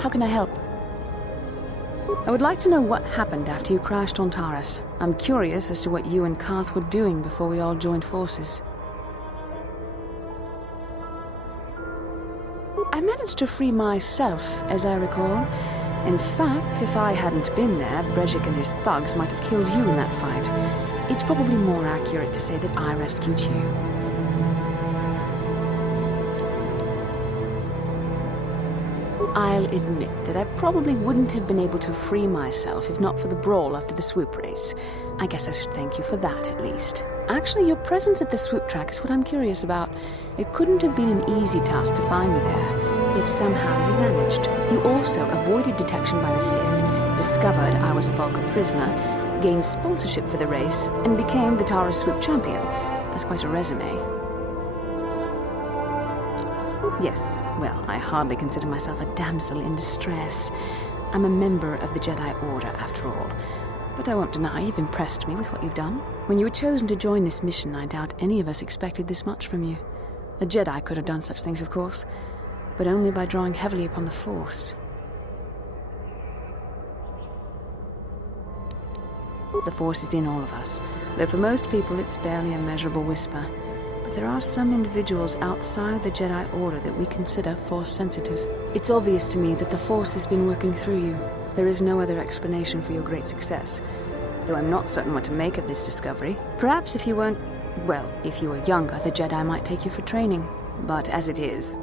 How can I help? I would like to know what happened after you crashed on Taris. I'm curious as to what you and Karth were doing before we all joined forces. I managed to free myself, as I recall. In fact, if I hadn't been there, Brejik and his thugs might have killed you in that fight. It's probably more accurate to say that I rescued you. I'll admit that I probably wouldn't have been able to free myself if not for the brawl after the swoop race. I guess I should thank you for that, at least. Actually, your presence at the swoop track is what I'm curious about. It couldn't have been an easy task to find me there, yet somehow you managed. You also avoided detection by the Sith, discovered I was a Vulca prisoner, gained sponsorship for the race, and became the Taris swoop champion. That's quite a resume. Yes, well, I hardly consider myself a damsel in distress. I'm a member of the Jedi Order, after all. But I won't deny you've impressed me with what you've done. When you were chosen to join this mission, I doubt any of us expected this much from you. A Jedi could have done such things, of course, but only by drawing heavily upon the Force. The Force is in all of us, though for most people it's barely a measurable whisper. But there are some individuals outside the Jedi Order that we consider Force-sensitive. It's obvious to me that the Force has been working through you. There is no other explanation for your great success, though I'm not certain what to make of this discovery. Perhaps if you weren't... well, if you were younger, the Jedi might take you for training. But as it is...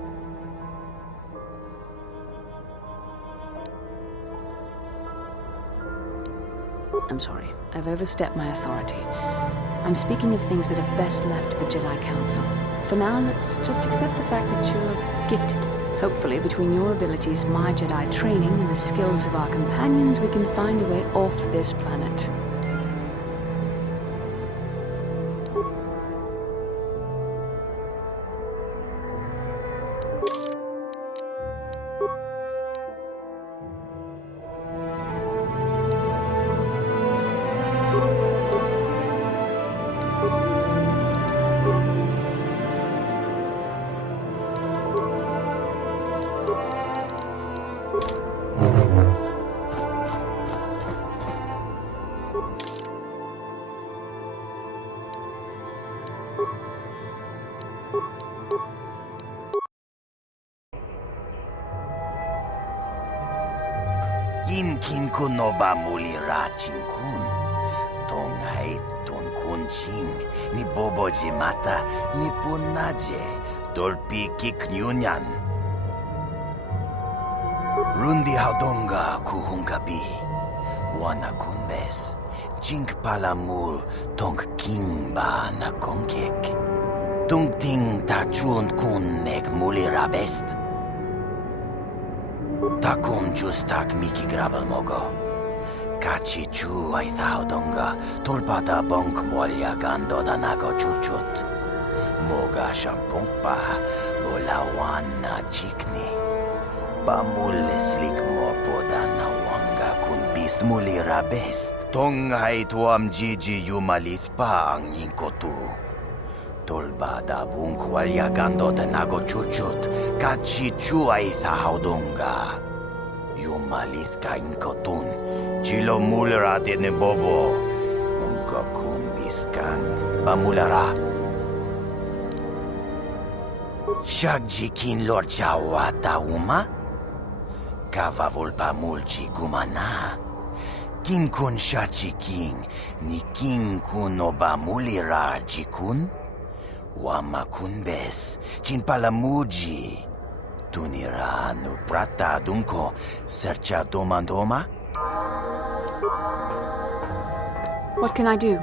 I'm sorry. I've overstepped my authority. I'm speaking of things that are best left to the Jedi Council. For now, let's just accept the fact that you're gifted. Hopefully, between your abilities, my Jedi training, and the skills of our companions, we can find a way off this planet. Kin kun no ba muli ra ching kun. Tongai ton kun ching. Ni bobo jimata ni punaje. Dolpi kiknyunyan. Rundi haudonga kuhungabi. Wana kunbes. Chink palamul tong king ba na kongkek. Tung ting tachun kun nek muli ra best. Takum justak miki grabal mogo. Kachi chu ay thaudonga tulpada bonk molya gando danago chuchut. Moga shampongpa bolawan na chikni. Bamulle slik mo poda na wanga kun bist muli rabest. Tonghay tuam jiji yumalith pa ang yinkotu. Tolbada bunk walya gando danago chuchut. Kachi chu ay thaudonga. Yumalith ka inkotun, chilo mulera de ne bobo, unka kun biskang bamulara. Shagji kin lor chawata uma, kava volpa mulchi gumana. Kin kun shachi king, ni king kun oba mulira jikun, wama kun bes, chin palamuji. Tunira nu prata dunko sercha domandoma? What can I do?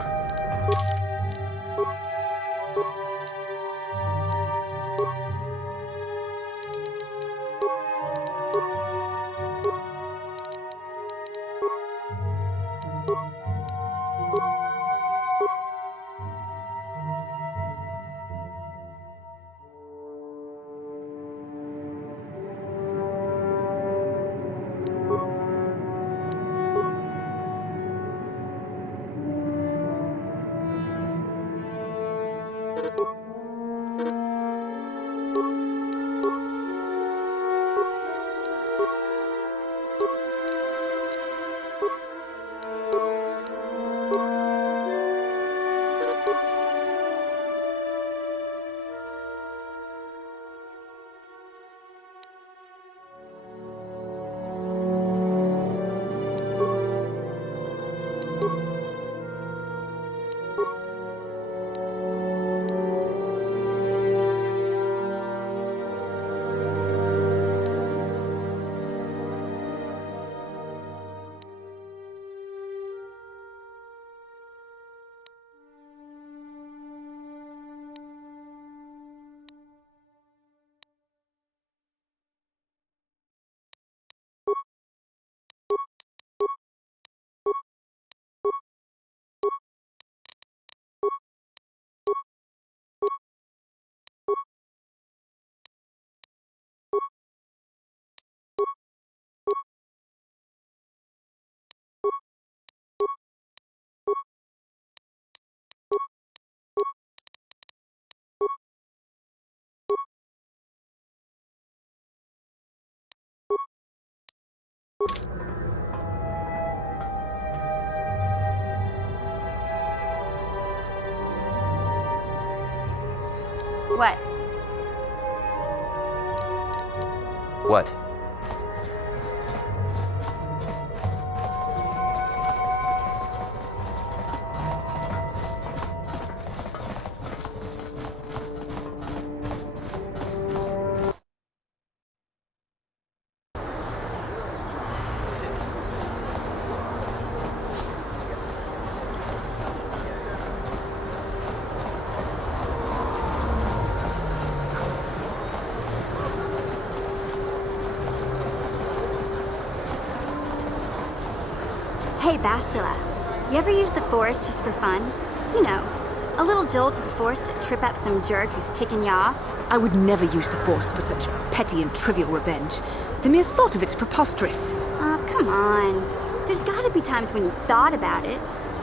What? What? Hey, Bastila. You ever use the Force just for fun? You know, a little jolt to the Force to trip up some jerk who's ticking you off? I would never use the Force for such petty and trivial revenge. The mere thought of it's preposterous. Oh, come on. There's gotta be times when you thought about it.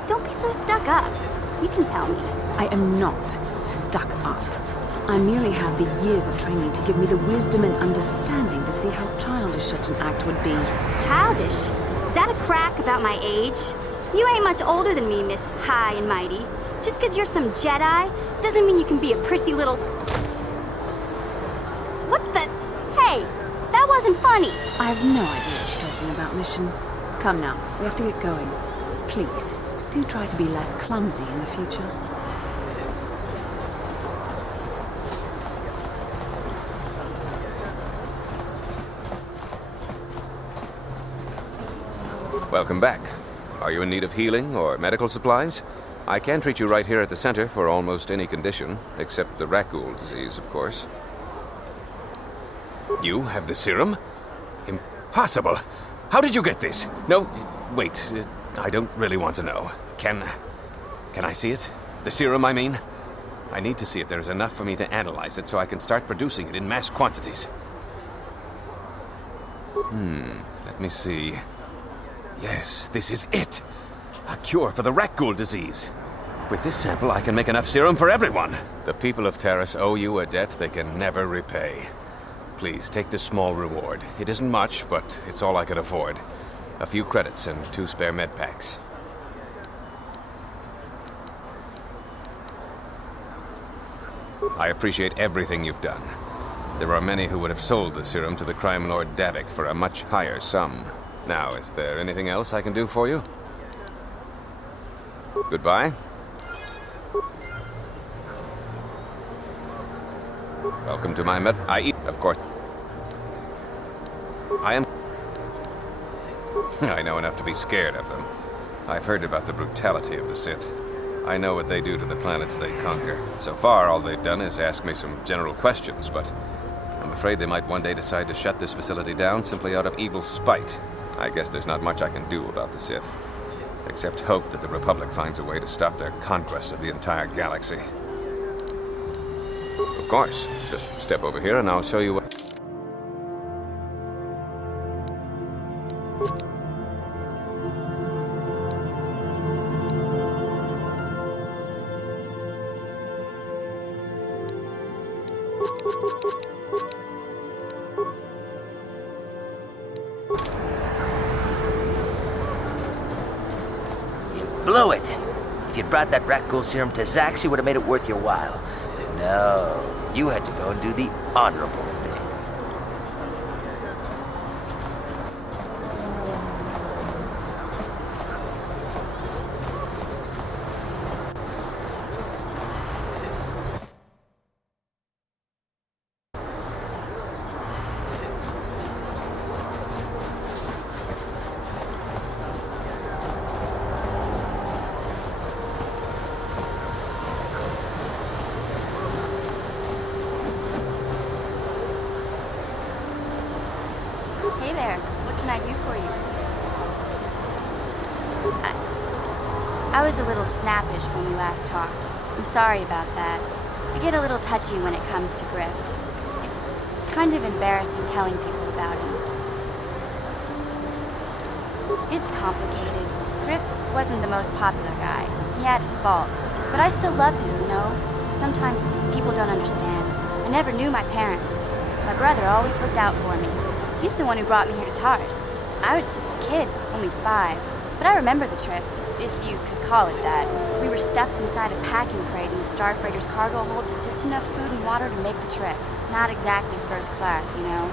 Don't be so stuck up. You can tell me. I am not stuck up. I merely have the years of training to give me the wisdom and understanding to see how childish such an act would be. Childish? Is that a crack about my age? You ain't much older than me, Miss High and Mighty. Just 'cause you're some Jedi doesn't mean you can be a prissy little... What the... Hey, that wasn't funny. I have no idea what you're talking about, Mission. Come now, we have to get going. Please, do try to be less clumsy in the future. Welcome back. Are you in need of healing or medical supplies? I can treat you right here at the center for almost any condition, except the Rakul disease, of course. You have the serum? Impossible! How did you get this? No, wait, I don't really want to know. Can I see it? The serum, I mean? I need to see if there is enough for me to analyze it so I can start producing it in mass quantities. Let me see. Yes, this is it! A cure for the Rakul disease. With this sample, I can make enough serum for everyone. The people of Taris owe you a debt they can never repay. Please, take this small reward. It isn't much, but it's all I could afford. A few credits and 2 spare med packs. I appreciate everything you've done. There are many who would have sold the serum to the crime lord Davik for a much higher sum. Now, is there anything else I can do for you? Goodbye. Welcome to my of course. I know enough to be scared of them. I've heard about the brutality of the Sith. I know what they do to the planets they conquer. So far, all they've done is ask me some general questions, but I'm afraid they might one day decide to shut this facility down simply out of evil spite. I guess there's not much I can do about the Sith, except hope that the Republic finds a way to stop their conquest of the entire galaxy. Of course. Just step over here and I'll show you what... Blew it. If you'd brought that Rakul serum to Zax, you would have made it worth your while. No, you had to go and do the honorable thing. Hey there, what can I do for you? I was a little snappish when we last talked. I'm sorry about that. I get a little touchy when it comes to Griff. It's kind of embarrassing telling people about him. It's complicated. Griff wasn't the most popular guy. He had his faults. But I still loved him, you know? Sometimes people don't understand. I never knew my parents. My brother always looked out for me. He's the one who brought me here to Taris. I was just a kid, only 5. But I remember the trip. if you could call it that. We were stuffed inside a packing crate in the Starfreighter's cargo hold with just enough food and water to make the trip. Not exactly first class, you know.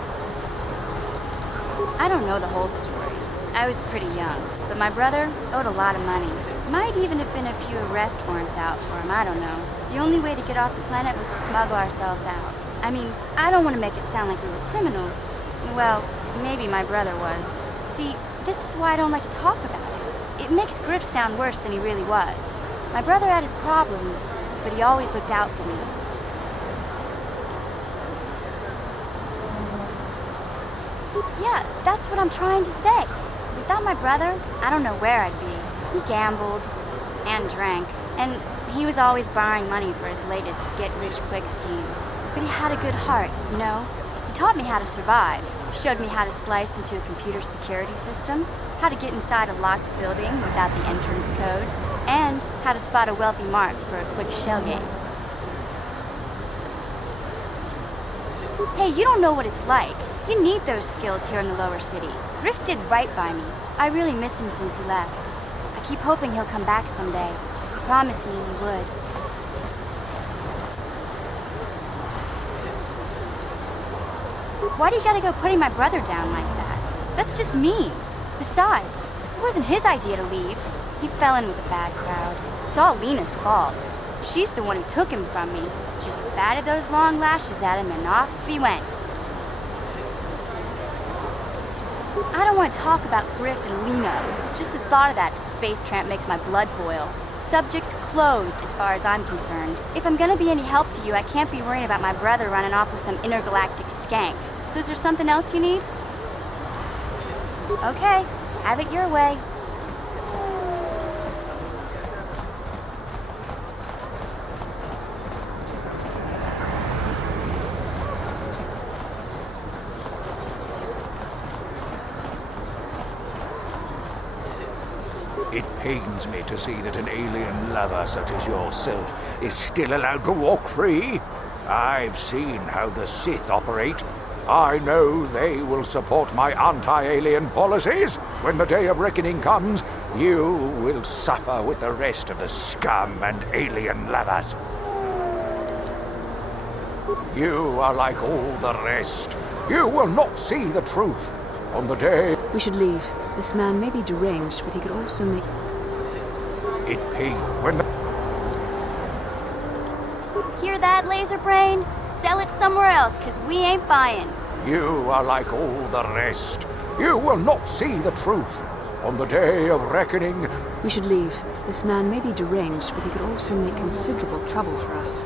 I don't know the whole story. I was pretty young, but my brother owed a lot of money. Might even have been a few arrest warrants out for him, I don't know. The only way to get off the planet was to smuggle ourselves out. I mean, I don't want to make it sound like we were criminals. Well, maybe my brother was. See, this is why I don't like to talk about it. It makes Griff sound worse than he really was. My brother had his problems, but he always looked out for me. Yeah, that's what I'm trying to say. Without my brother, I don't know where I'd be. He gambled and drank, and he was always borrowing money for his latest get-rich-quick scheme. But he had a good heart, you know? He taught me how to survive. He showed me how to slice into a computer security system, how to get inside a locked building without the entrance codes, and how to spot a wealthy mark for a quick shell game. Hey, you don't know what it's like. You need those skills here in the lower city. Griff did right by me. I really miss him since he left. I keep hoping he'll come back someday. He promised me he would. Why do you gotta go putting my brother down like that? That's just mean. Besides, it wasn't his idea to leave. He fell in with a bad crowd. It's all Lena's fault. She's the one who took him from me. Just batted those long lashes at him and off he went. I don't want to talk about Griff and Lena. Just the thought of that space tramp makes my blood boil. Subject's closed as far as I'm concerned. If I'm gonna be any help to you, I can't be worrying about my brother running off with some intergalactic skank. So is there something else you need? Okay, have it your way. It pains me to see that an alien lover such as yourself is still allowed to walk free. I've seen how the Sith operate. I know they will support my anti-alien policies. When the day of reckoning comes, you will suffer with the rest of the scum and alien lovers. You are like all the rest. You will not see the truth. On the day... We should leave. This man may be deranged, but he could also make... It pains when the... Hear that, laser brain? Sell it somewhere else, 'cause we ain't buying. You are like all the rest. You will not see the truth. On the day of reckoning... We should leave. This man may be deranged, but he could also make considerable trouble for us.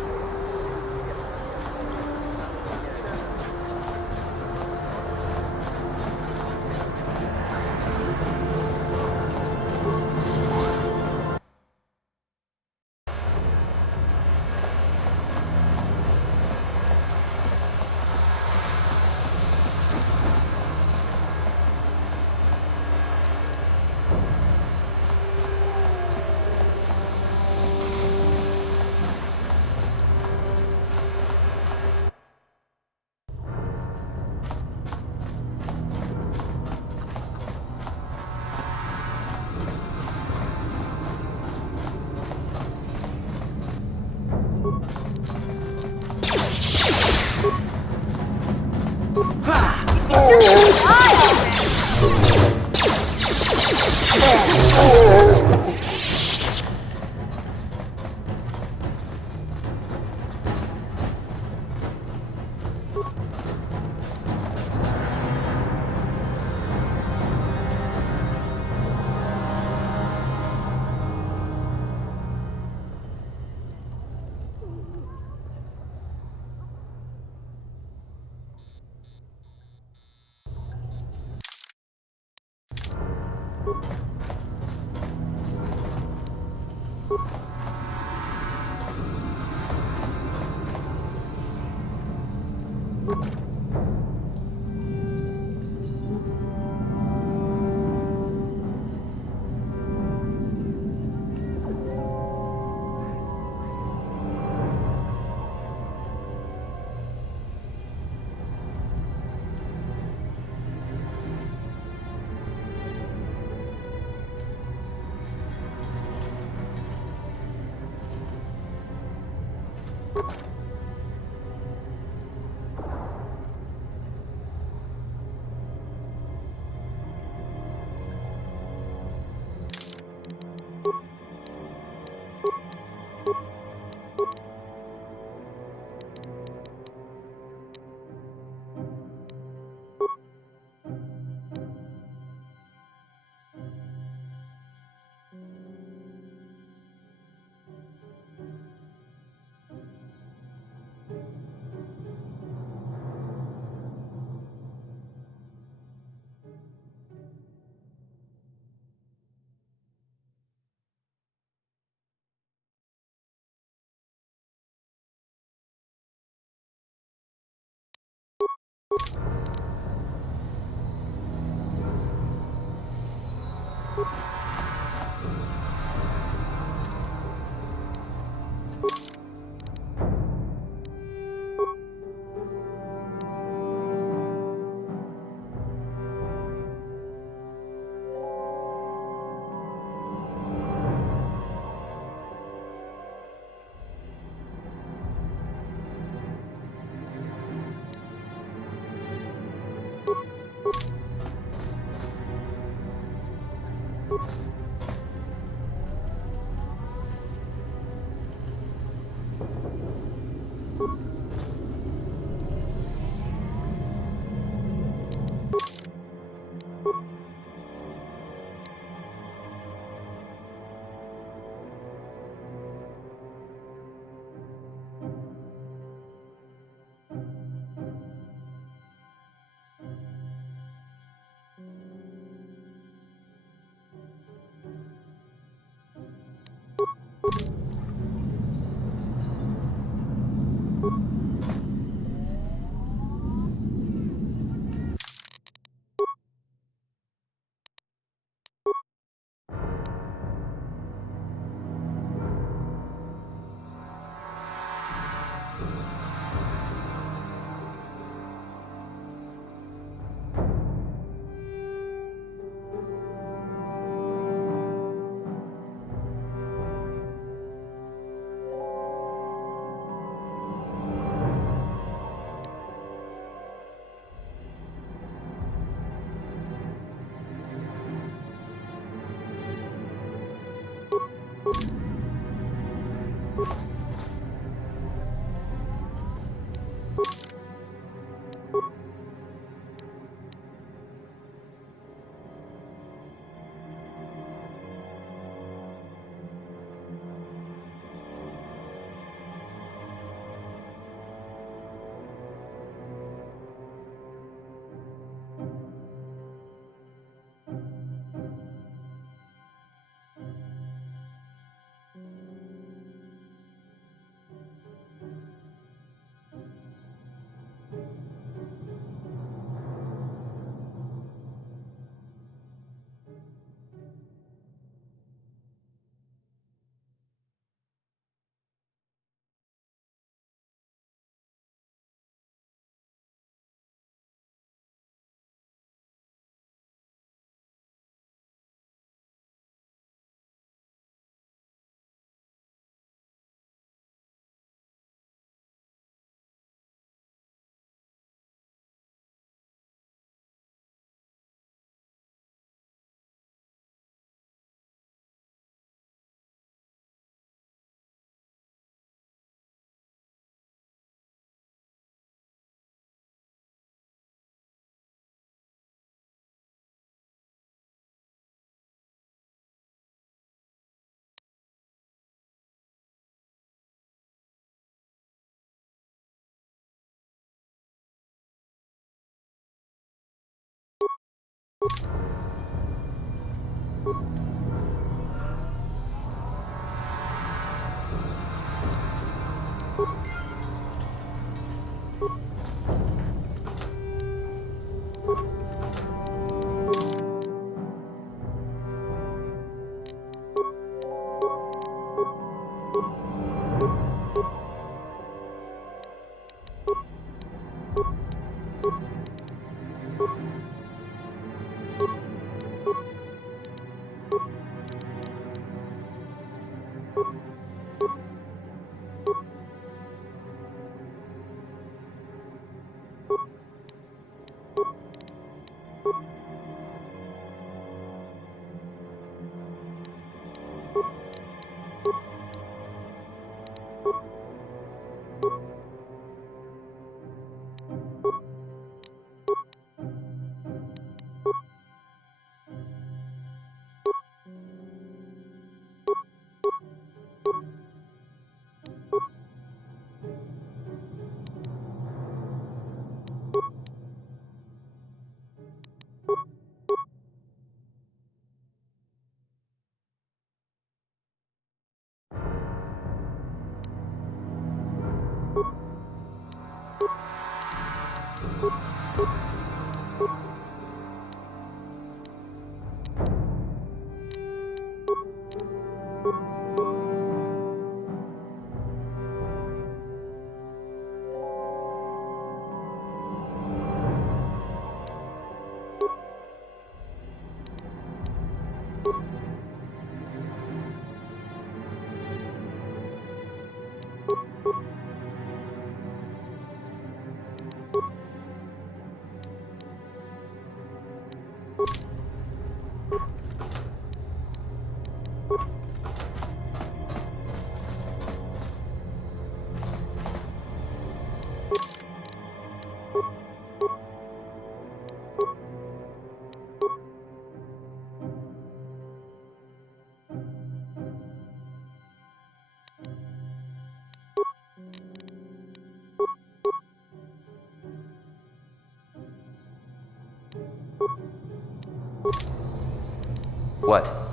What?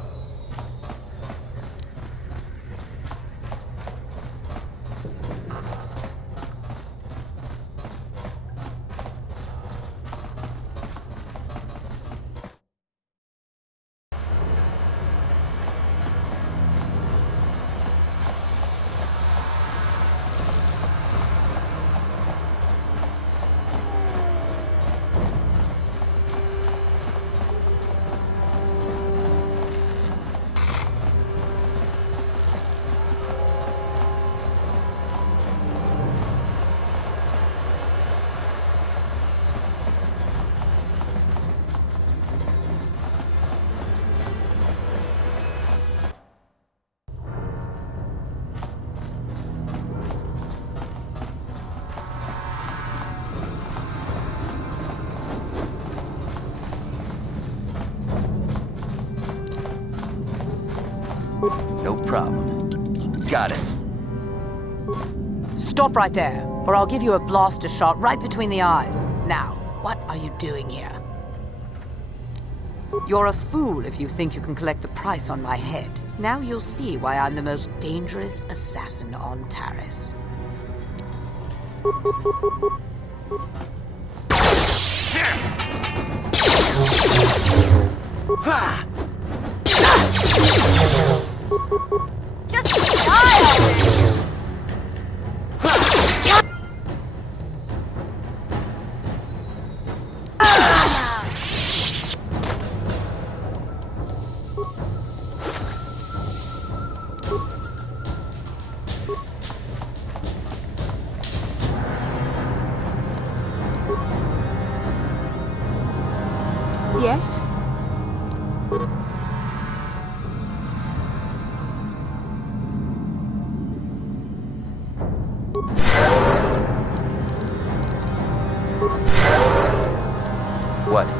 No problem. Got it. Stop right there, or I'll give you a blaster shot right between the eyes. Now, what are you doing here? You're a fool if you think you can collect the price on my head. Now you'll see why I'm the most dangerous assassin on Taris. Just style! Yes? What?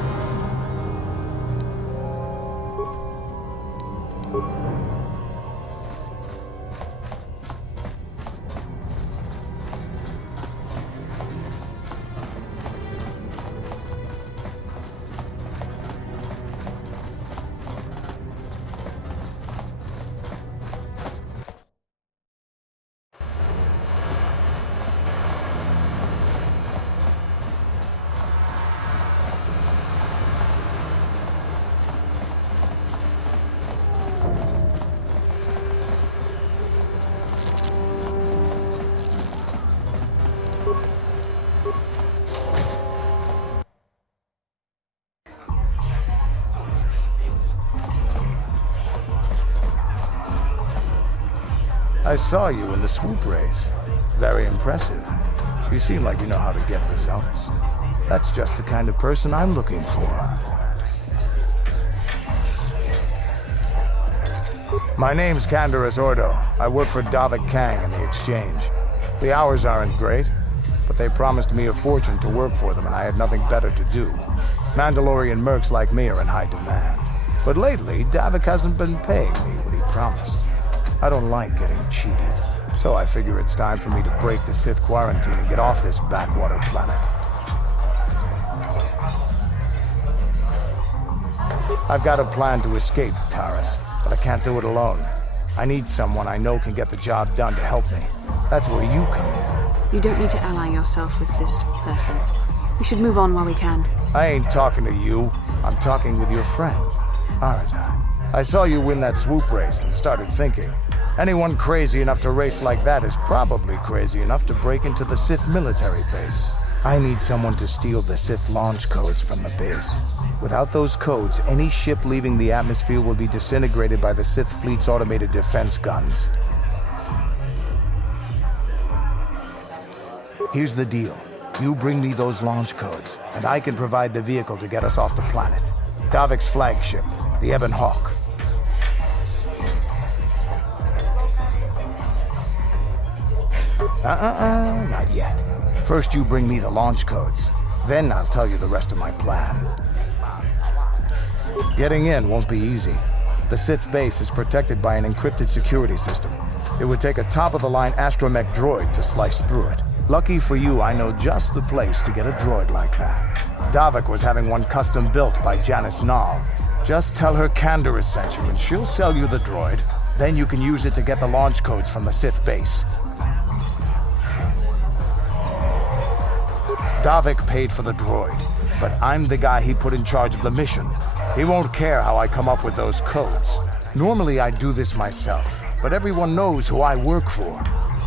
I saw you in the swoop race. Very impressive. You seem like you know how to get results. That's just the kind of person I'm looking for. My name's Taris Ordo. I work for Davik Kang in the Exchange. The hours aren't great, but they promised me a fortune to work for them and I had nothing better to do. Mandalorian mercs like me are in high demand. But lately, Davik hasn't been paying me what he promised. I don't like getting cheated, so I figure it's time for me to break the Sith quarantine and get off this backwater planet. I've got a plan to escape, Taris, but I can't do it alone. I need someone I know can get the job done to help me. That's where you come in. You don't need to ally yourself with this person. We should move on while we can. I ain't talking to you. I'm talking with your friend, aren't I? I saw you win that swoop race and started thinking, anyone crazy enough to race like that is probably crazy enough to break into the Sith military base. I need someone to steal the Sith launch codes from the base. Without those codes, any ship leaving the atmosphere will be disintegrated by the Sith fleet's automated defense guns. Here's the deal. You bring me those launch codes, and I can provide the vehicle to get us off the planet. Davik's flagship, the Ebon Hawk. Not yet. First you bring me the launch codes. Then I'll tell you the rest of my plan. Getting in won't be easy. The Sith base is protected by an encrypted security system. It would take a top-of-the-line astromech droid to slice through it. Lucky for you, I know just the place to get a droid like that. Davik was having one custom built by Janice Nall. Just tell her Canderous sent you and she'll sell you the droid. Then you can use it to get the launch codes from the Sith base. Davik paid for the droid, but I'm the guy he put in charge of the mission. He won't care how I come up with those codes. Normally I'd do this myself, but everyone knows who I work for.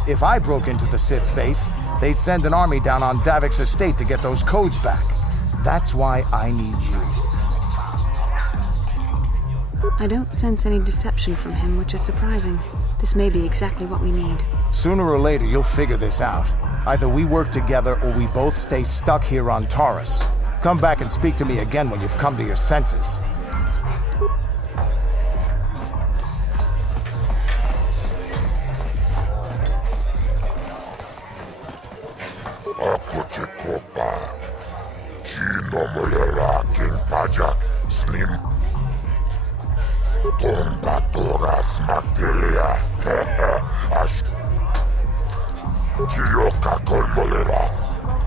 If I broke into the Sith base, they'd send an army down on Davik's estate to get those codes back. That's why I need you. I don't sense any deception from him, which is surprising. This may be exactly what we need. Sooner or later, you'll figure this out. Either we work together or we both stay stuck here on Taris. Come back and speak to me again when you've come to your senses. Chioka kolmolera,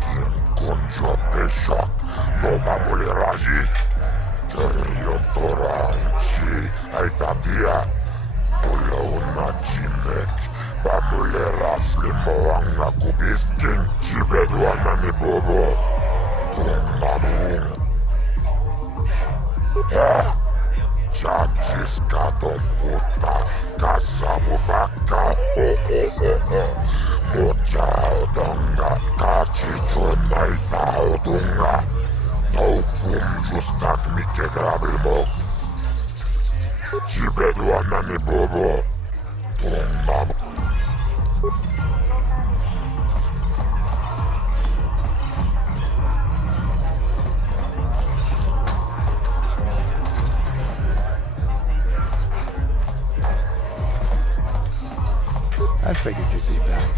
quien conjo peshak, no mamoleraji. Cherrion toranchi, aitatia, pulauna jimek, mamolera slimoanga kubiskin, chibeduana ni bobo, tonamung. Chachis katon puta, kasamu baka, ho ho ho ho. Muchaudonga, kachichunai faudunga, taukum justak mike grabilmok. Chibeduana ni bobo, tonam. I figured you'd be back.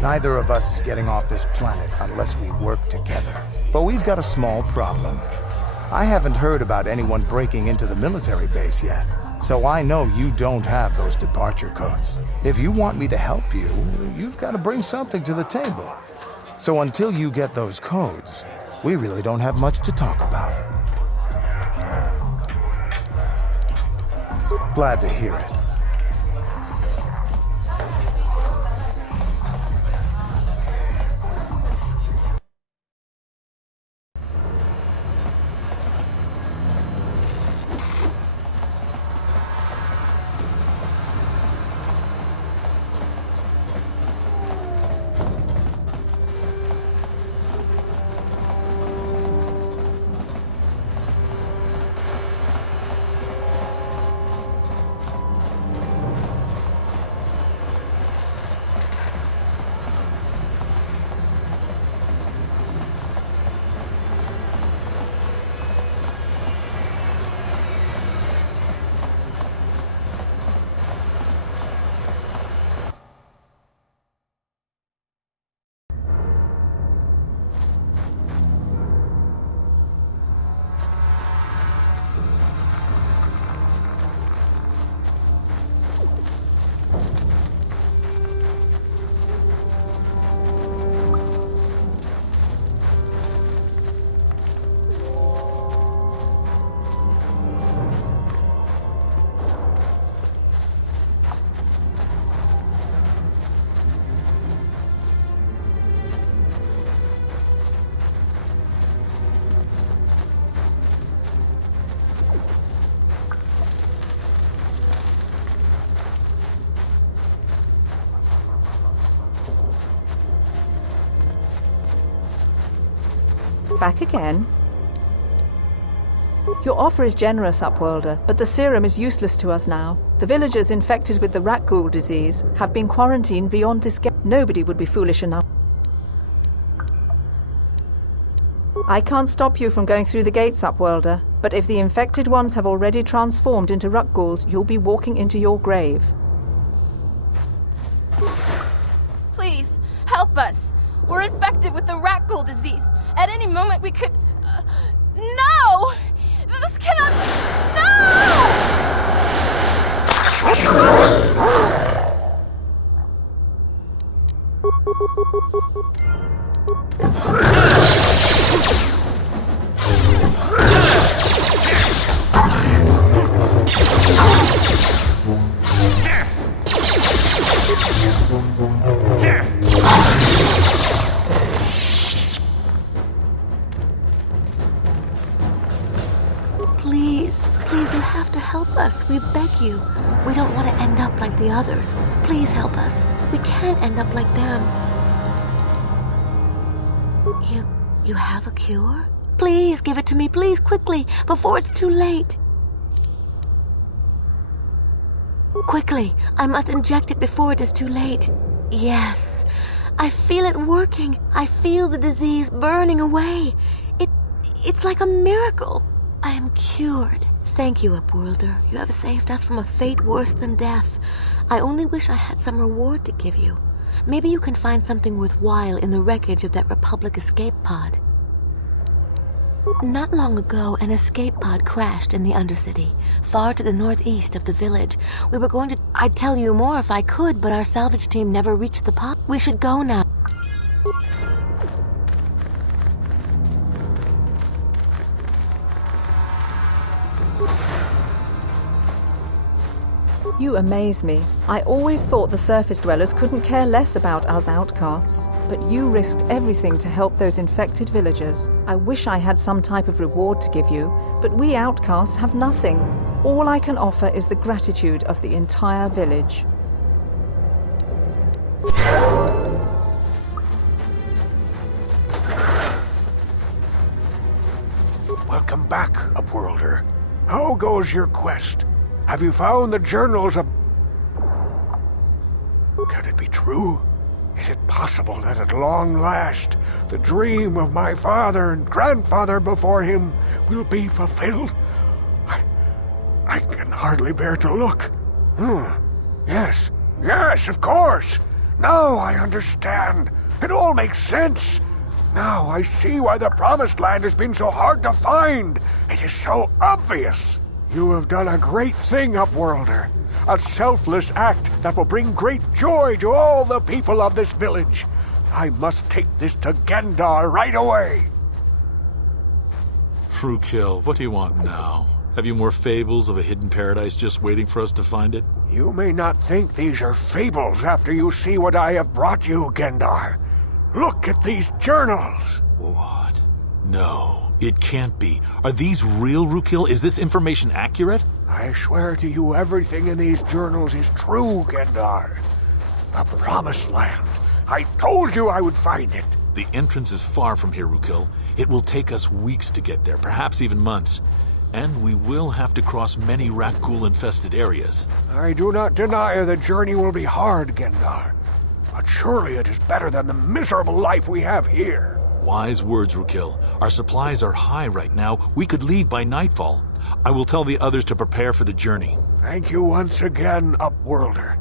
Neither of us is getting off this planet unless we work together. But we've got a small problem. I haven't heard about anyone breaking into the military base yet, so I know you don't have those departure codes. If you want me to help you, you've got to bring something to the table. So until you get those codes, we really don't have much to talk about. Glad to hear it. Back again? Your offer is generous, Upworlder, but the serum is useless to us now. The villagers infected with the rat ghoul disease have been quarantined beyond this gate. Nobody would be foolish enough. I can't stop you from going through the gates, Upworlder. But if the infected ones have already transformed into Ruckghouls, you'll be walking into your grave. Please, help us. We're infected with the rat ghoul disease. At any moment we could... No! This cannot... No! Please, you have to help us. We beg you. We don't want to end up like the others. Please help us. We can't end up like them. You have a cure? Please give it to me, please, quickly, before it's too late. Quickly, I must inject it before it is too late. Yes, I feel it working. I feel the disease burning away. It's like a miracle. I am cured. Thank you, Upworlder. You have saved us from a fate worse than death. I only wish I had some reward to give you. Maybe you can find something worthwhile in the wreckage of that Republic escape pod. Not long ago, an escape pod crashed in the Undercity, far to the northeast of the village. We were going to... I'd tell you more if I could, but our salvage team never reached the pod. We should go now. You amaze me. I always thought the surface dwellers couldn't care less about us outcasts, but you risked everything to help those infected villagers. I wish I had some type of reward to give you, but we outcasts have nothing. All I can offer is the gratitude of the entire village. Welcome back, Upworlder. How goes your quest? Have you found the journals of... Can it be true? Is it possible that at long last, the dream of my father and grandfather before him will be fulfilled? I can hardly bear to look. Yes, of course. Now I understand. It all makes sense. Now I see why the Promised Land has been so hard to find. It is so obvious. You have done a great thing, Upworlder. A selfless act that will bring great joy to all the people of this village. I must take this to Gendar right away. Frukill, what do you want now? Have you more fables of a hidden paradise just waiting for us to find it? You may not think these are fables after you see what I have brought you, Gendar. Look at these journals. What? No. It can't be. Are these real, Rukil? Is this information accurate? I swear to you everything in these journals is true, Gendar. The Promised Land. I told you I would find it. The entrance is far from here, Rukil. It will take us weeks to get there, perhaps even months. And we will have to cross many Rakghoul-infested areas. I do not deny the journey will be hard, Gendar. But surely it is better than the miserable life we have here. Wise words, Rukil. Our supplies are high right now. We could leave by nightfall. I will tell the others to prepare for the journey. Thank you once again, Upworlder.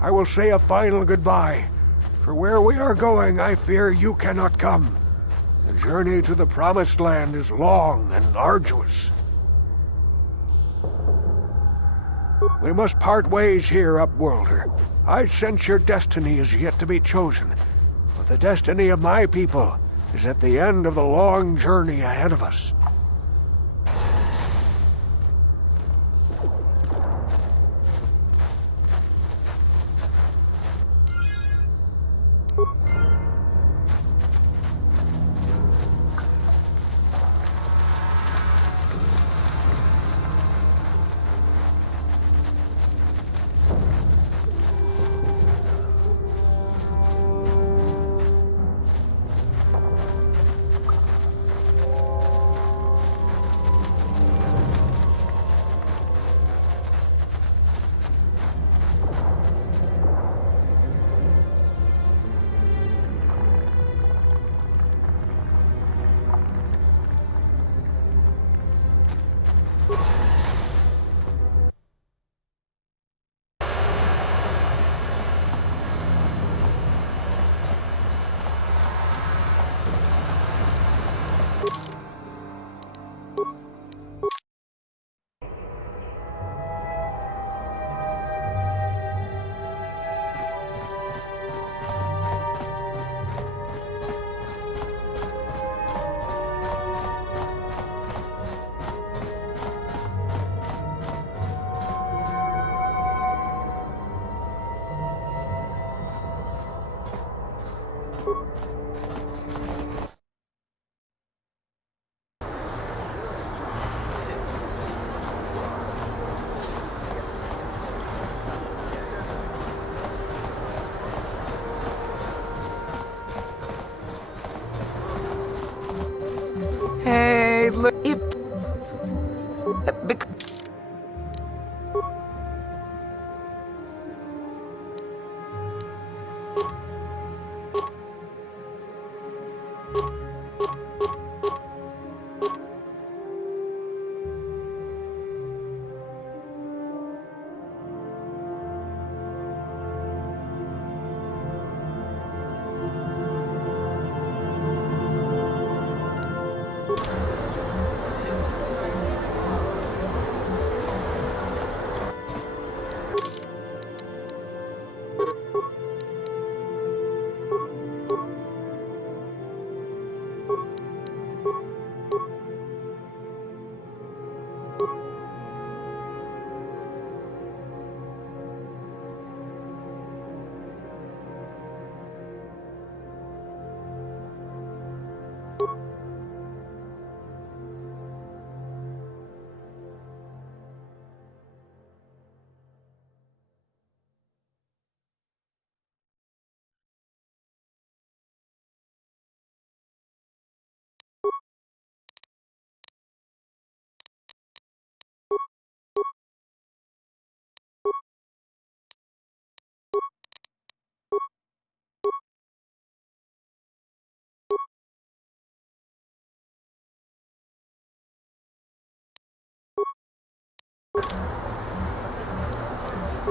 I will say a final goodbye. For where we are going, I fear you cannot come. The journey to the Promised Land is long and arduous. We must part ways here, Upworlder. I sense your destiny is yet to be chosen. But the destiny of my people is at the end of the long journey ahead of us.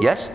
Yes?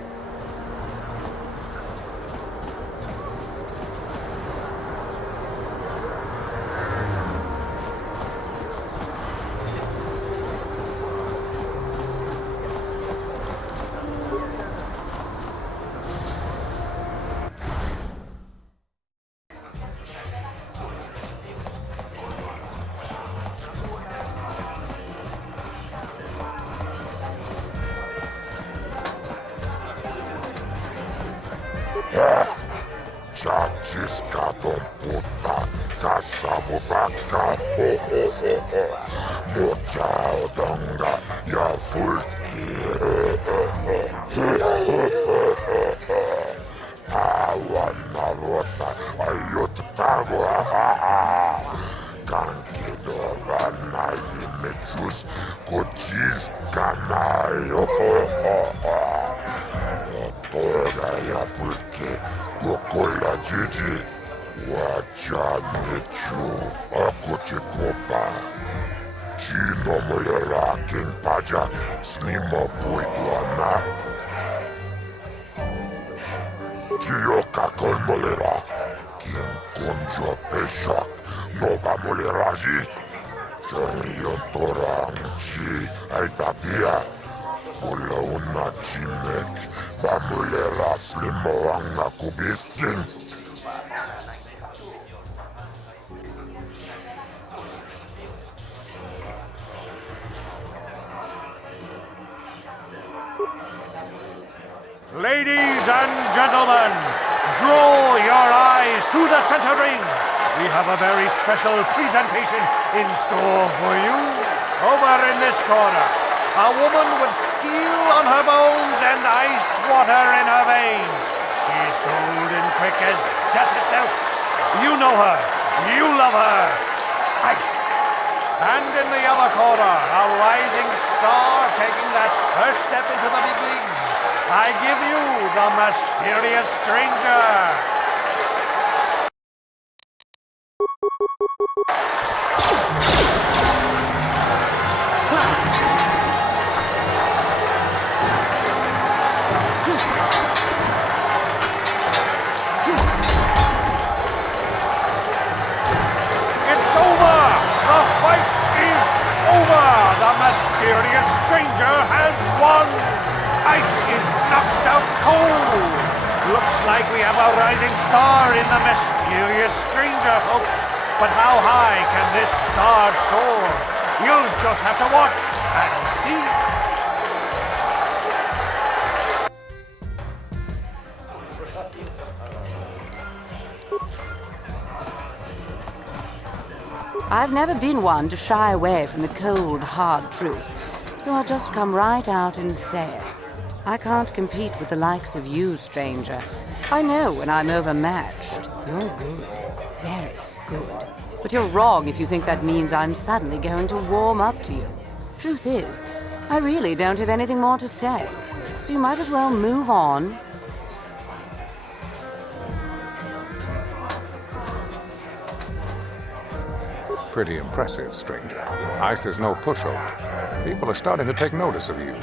Chachiskaton puta, kasamu baka, ho ho ho ho. Mochao donga, ya fulki. Awan narota, ayut tamu, kankido vanai mechus, kochis kanayo, toga ya fulki. Kokola Gigi, wacha mechu, ako chikopa. Chino molera king paja, snima puigwana. Chio kakol molera, king konjo peshak, nova moleraji. Charion torang chi, aitatia. Pula una chimek, bamulera slimoanga kubisking. Ladies and gentlemen, draw your eyes to the center ring. We have a very special presentation in store for you. Over in this corner, a woman with steel on her bones and ice water in her veins. She's cold and quick as death itself. You know her. You love her. Ice. And in the other corner, a rising star taking that first step into the big leagues. I give you the mysterious stranger. The mysterious stranger has won! Ice is knocked out cold! Looks like we have a rising star in the mysterious stranger, folks. But how high can this star soar? You'll just have to watch and see. I've never been one to shy away from the cold, hard truth, so I'll just come right out and say it. I can't compete with the likes of you, stranger. I know when I'm overmatched. You're good. Very good. But you're wrong if you think that means I'm suddenly going to warm up to you. Truth is, I really don't have anything more to say, so you might as well move on. Pretty impressive, stranger. Ice is no pushover. People are starting to take notice of you.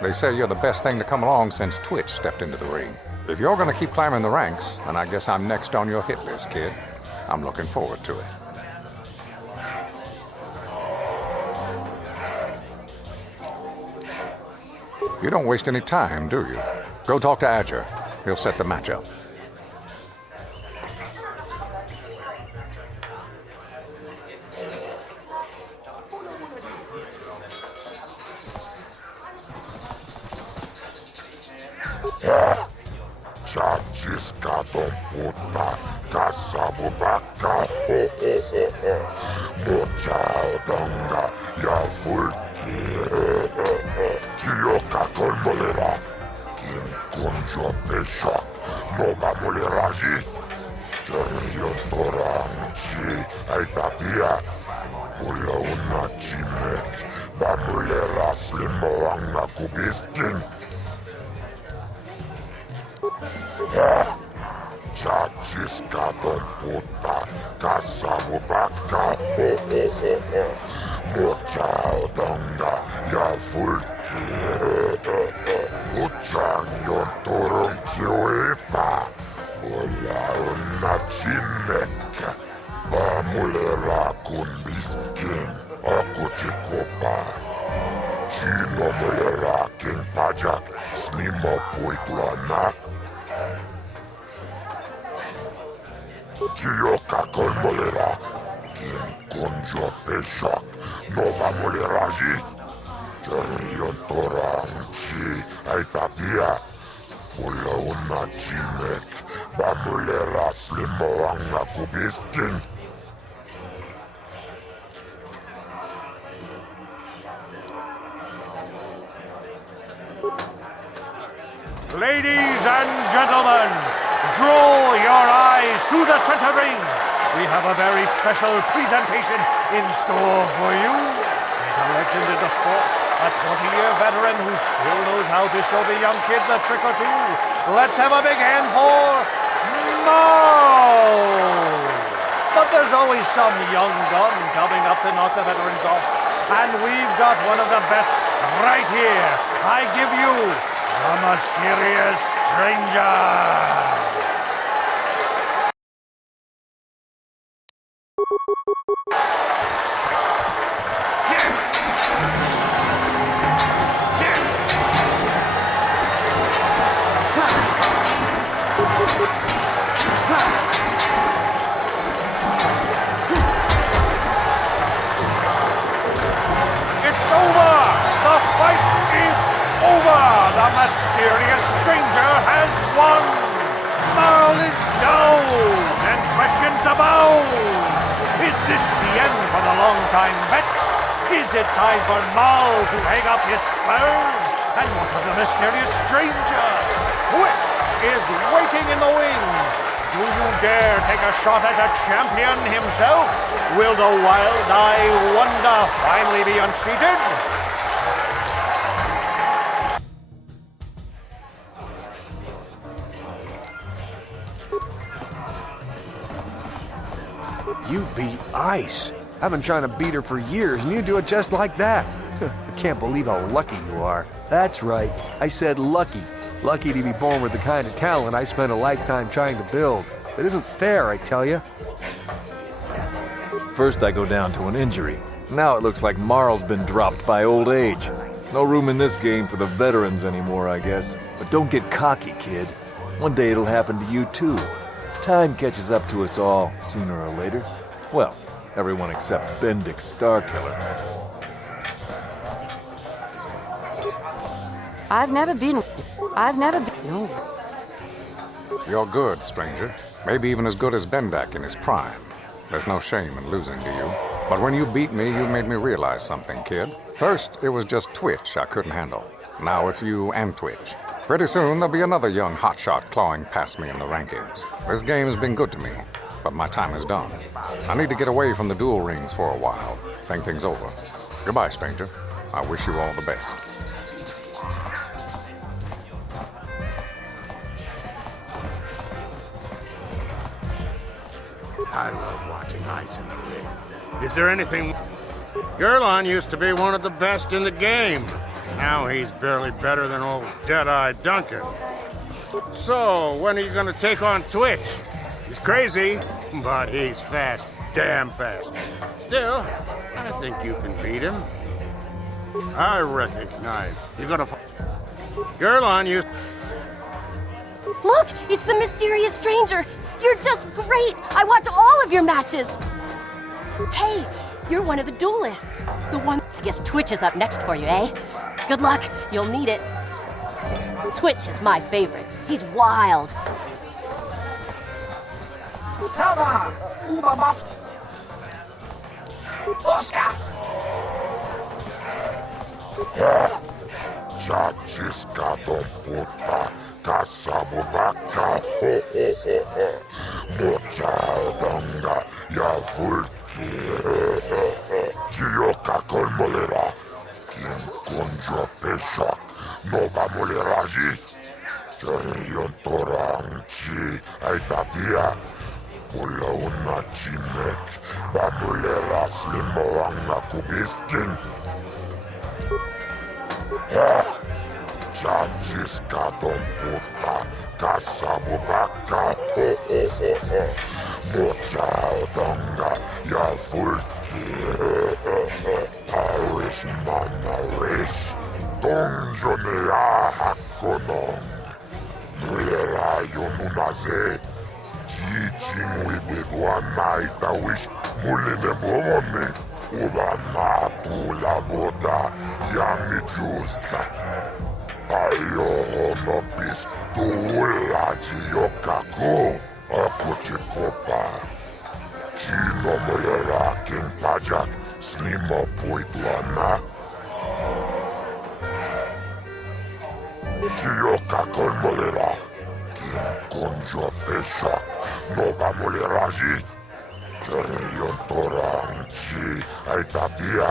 They say you're the best thing to come along since Twitch stepped into the ring. If you're gonna keep climbing the ranks, then I guess I'm next on your hit list, kid. I'm looking forward to it. You don't waste any time, do you? Go talk to Adger. He'll set the match up. Chachiskadon puta, kasabubaka, mochaodonga, ya fulki, chioka kolmolera, kin kunjo pesha, nova moleraji, charion toranchi, aitatia, pula una chimek, bamulera slimoanga kubiskin, Chachiskadon puta, kasabubaka, mochaodonga, ya fulki, uchanyon turun chiwepa, ula una chinek, bamulera kun biskin, aku chikopa, chino mulera kin pajak, slimo puitlanak, Chioka kolmolera, kin konjo peshak, nova moleraji, charion toranchi, aitatia, pula una chimek, bamulera slimoanga kubiskin. Ladies and gentlemen, draw your eyes to the center ring. We have a very special presentation in store for you. He's a legend in the sport, a 20-year veteran who still knows how to show the young kids a trick or two. Let's have a big hand for Marl. But there's always some young gun coming up to knock the veterans off. And we've got one of the best right here. I give you the mysterious stranger. The mysterious stranger has won! Marl is down, and questions abound! Is this the end for the long-time vet? Is it time for Marl to hang up his spurs? And what of the mysterious stranger? Twitch is waiting in the wings! Do you dare take a shot at the champion himself? Will the wild-eye wonder finally be unseated? You beat Ice. I've been trying to beat her for years, and you do it just like that. I can't believe how lucky you are. That's right. I said lucky. Lucky to be born with the kind of talent I spent a lifetime trying to build. It isn't fair, I tell you. First I go down to an injury. Now it looks like Marl's been dropped by old age. No room in this game for the veterans anymore, I guess. But don't get cocky, kid. One day it'll happen to you too. Time catches up to us all, sooner or later. Well, everyone except Bendix Starkiller. I've never been... No. You're good, stranger. Maybe even as good as Bendak in his prime. There's no shame in losing to you. But when you beat me, you made me realize something, kid. First, it was just Twitch I couldn't handle. Now it's you and Twitch. Pretty soon, there'll be another young hotshot clawing past me in the rankings. This game's been good to me, but my time is done. I need to get away from the duel rings for a while, think things over. Goodbye, stranger. I wish you all the best. I love watching ice in the ring. Is there anything... Gerlon used to be one of the best in the game. Now he's barely better than old Dead-Eye Duncan. So, when are you gonna take on Twitch? He's crazy, but he's fast. Damn fast. Still, I think you can beat him. I recognize. You're gonna... Gerlon used... Look! It's the mysterious stranger! You're just great! I watch all of your matches! Hey, you're one of the duelists. The one... I guess Twitch is up next for you, eh? Good luck. You'll need it. Twitch is my favorite. He's wild. Hava! Ubabas! Oscar! Chachiska don puta, kasamu baka, mocha donga, ya fulki, Gioka kolmolera, quien conjo peshak, no va moleraji, Jarion toranchi, aitatia, mula una chinek, va molera slimoanga kubiskin. Chachiska don puta, kasamu baka, mocha donga, ya fulki, Taris manaris, donjonea hakonong, mulera yonunaze, jijing wibigwana itawish, mulime bomone, ubana pula boda, yami jusa. Ayo no pistula jiokaku, akuchikopa. Chino molera king pajak, slimo puitwana. Jiokaku molera, king konjo pesha, nova moleraji. Jarion toranchi, aitatia,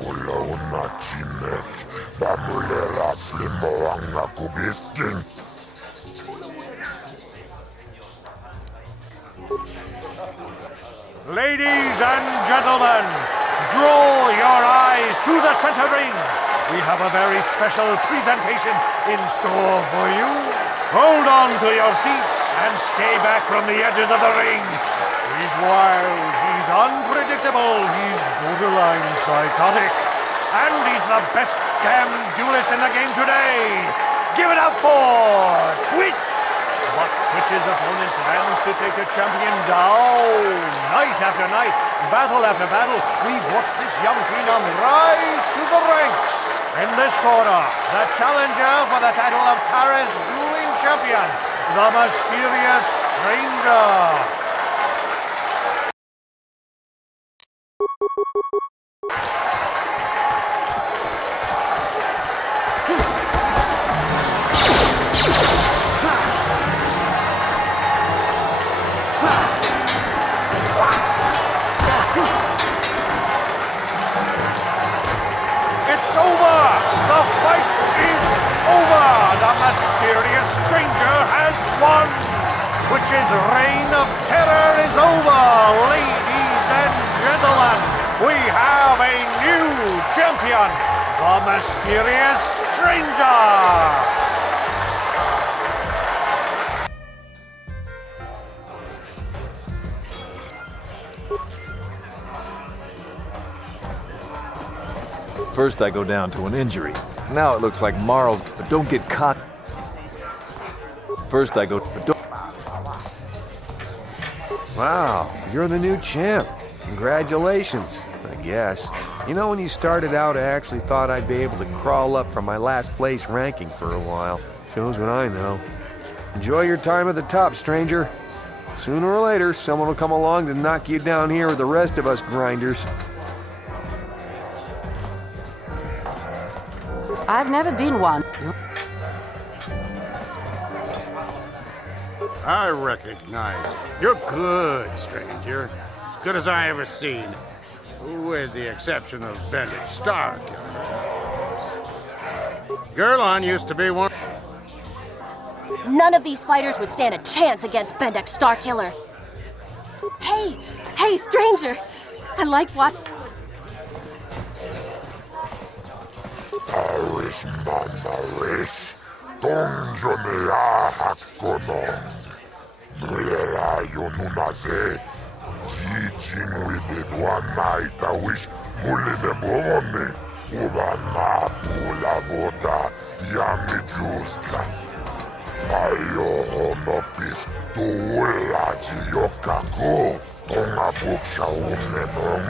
pula una chinek. Bamulera slimoanga kubiskin. Ladies and gentlemen, draw your eyes to the center ring. We have a very special presentation in store for you. Hold on to your seats and stay back from the edges of the ring. He's wild, he's unpredictable, he's borderline psychotic. And he's the best damn duelist in the game today. Give it up for Twitch. But Twitch's opponent plans to take the champion down. Night after night, battle after battle, we've watched this young phenom rise through the ranks. In this corner, the challenger for the title of Taris dueling champion, the mysterious stranger. Mysterious stranger has won! Twitch's reign of terror is over, ladies and gentlemen! We have a new champion, the mysterious stranger! First I go down to an injury. Now it looks like Marl's, but don't get caught. First I go, but don't... Wow, you're the new champ. Congratulations, I guess. You know, when you started out, I actually thought I'd be able to crawl up from my last place ranking for a while. Shows what I know. Enjoy your time at the top, stranger. Sooner or later, someone will come along to knock you down here with the rest of us grinders. I've never been one. I recognize. You're good, stranger. As good as I ever seen. With the exception of Bennett Stark. Gerlon used to be one... None of these fighters would stand a chance against Bendek Starkiller. Hey, hey, stranger! I like watching. Taris mamaris, tonjonea hakonon. Nulera yonunaze, jijin wibedwa naita wish muline bomone. Ubana pula boda yami jusa. Ayo honopis tuula jiyokako. Tonga buksha unenon.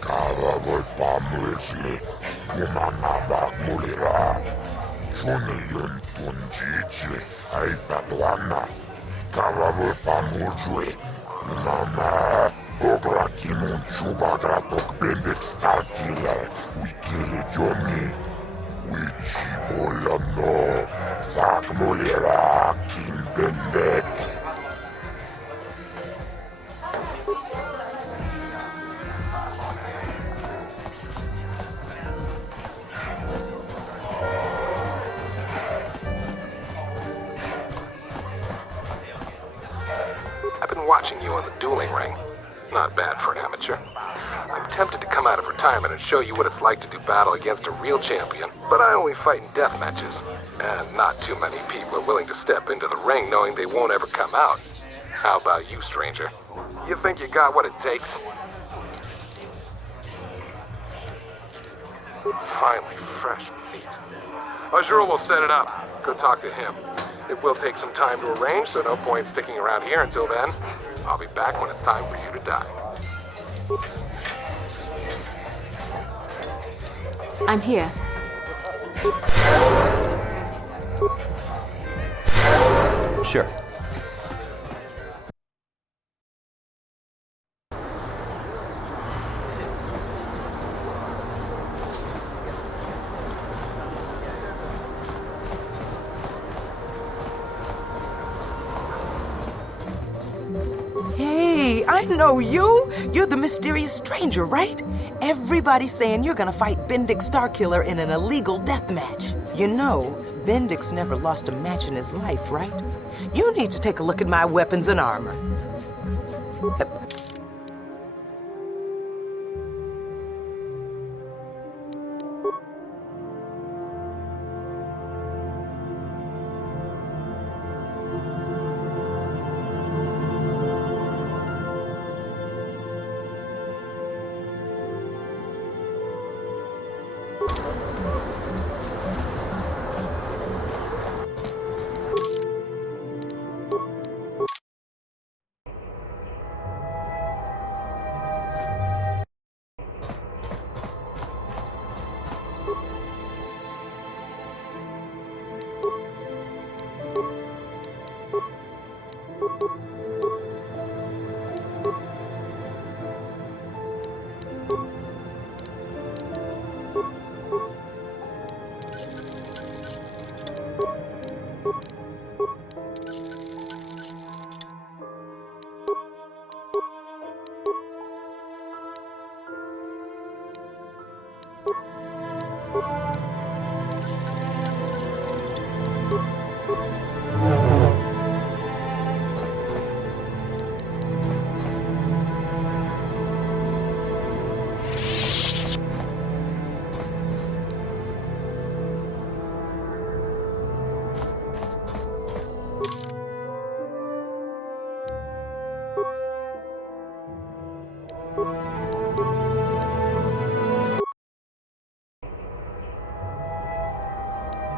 Kava voi pamulsli. Kumanabak mulira. Juniyun tunjichi. Aitatuana. Kava voi pamulsli. Mama. Ograkinun chubagratok bendek starkiller. Wikili Johnny. Wichibolano. Zak mulira. Kin bendek. I've been watching you on the dueling ring. Not bad for an amateur. I'm tempted to come out of retirement and show you what it's like to do battle against a real champion, but I only fight in death matches. And not too many people are willing to step into the ring knowing they won't ever come out. How about you, stranger? You think you got what it takes? Finally, fresh meat. Azure will set it up. Go talk to him. It will take some time to arrange, so no point sticking around here until then. I'll be back when it's time for you to die. I'm here. Sure. Hey, I know you! You're the mysterious stranger, right? Everybody's saying you're gonna fight Bendix Starkiller in an illegal death match. You know, Bendix never lost a match in his life, right? You need to take a look at my weapons and armor.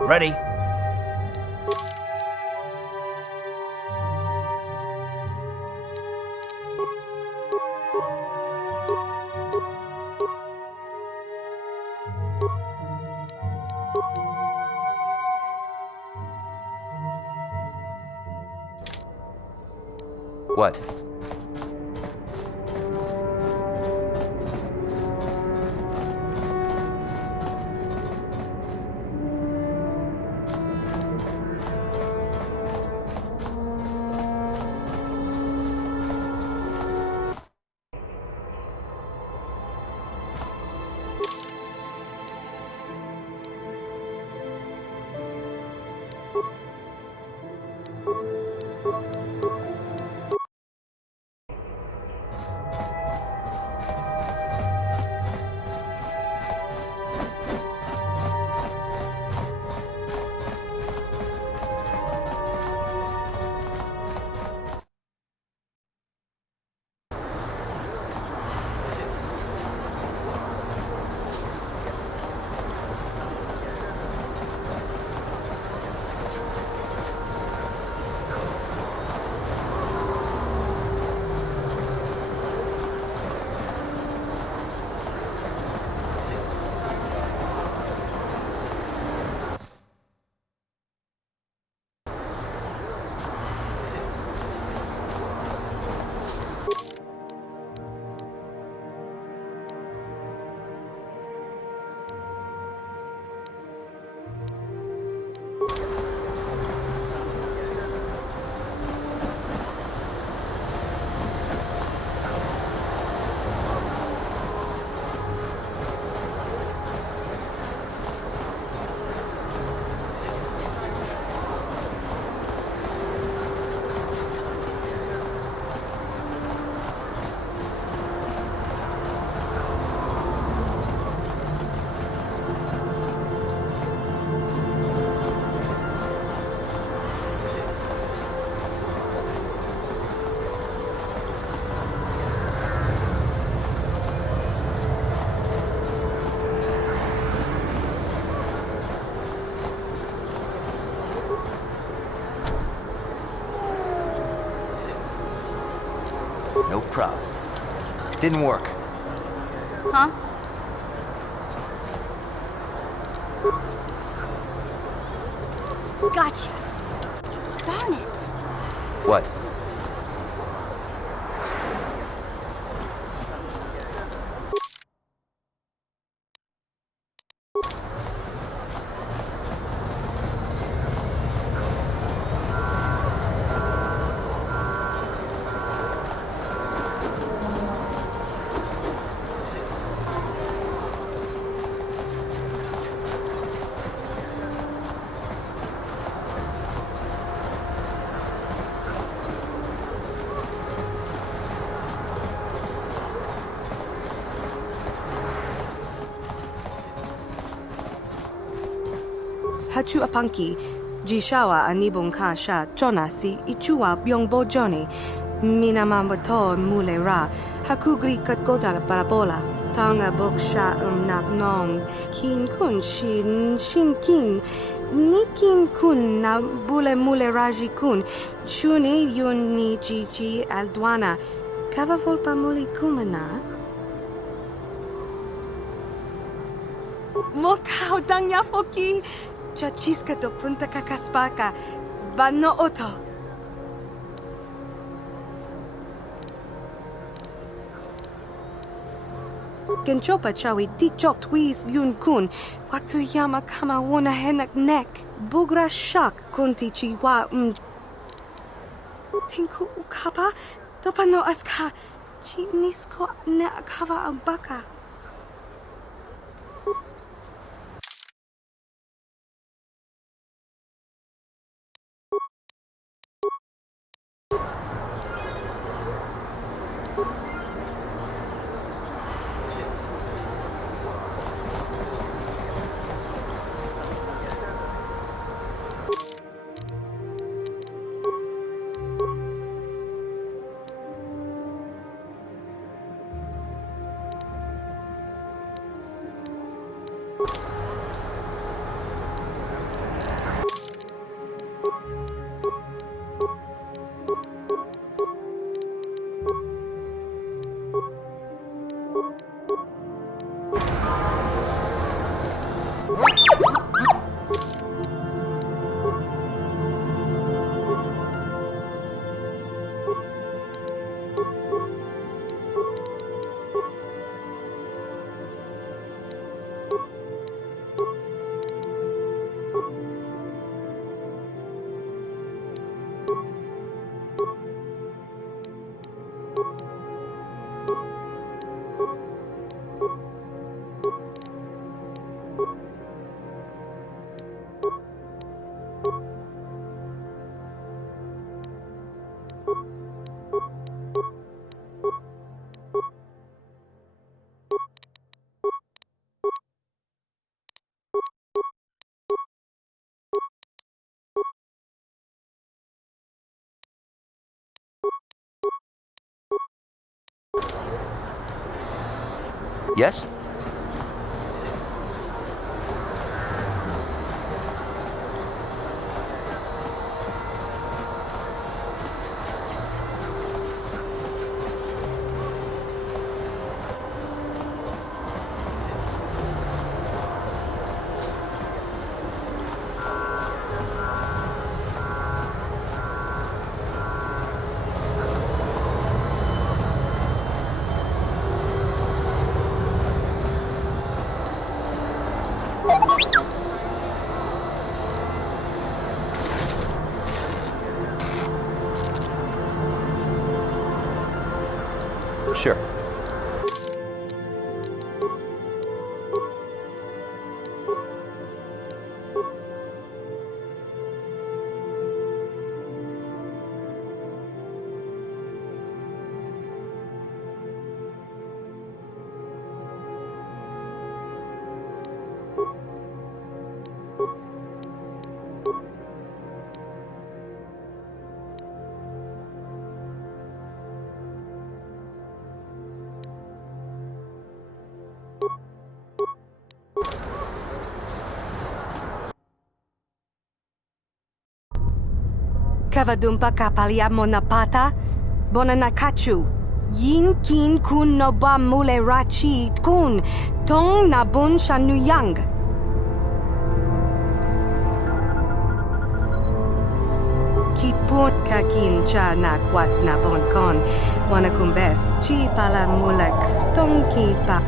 Ready? What? No problem. Didn't work. Huh? Gotcha. Darn it. What? Hachu apanki, jishawa anibong kasha chona si ichua byongbo joni, minamambato mule ra, hakugri katgota parabola, tanga boksha nak nong, kin kun shin kin, nikin kun na bule mule raji kun, shuni yun ni chichi aldwana, kava volpa muli kumana. Mokao danya foki. Chachiska do punta kakaspaka, bano oto. Genchopa chawi tichok twiz yun kun, watu yama kama wona henak nek, bugra shak kunti chiwa Tinku ukapa, dopano aska, chinisko ne akava ambaka. Yes? Sure. Kavadumpa kapaliamo napata, bona nakachu, Yin kin kun no ba mule rachi kun tong na bun shanuyang. Kipun kakin cha na kwat na bon kon wanakumbes chi pala mulek tong ki pa.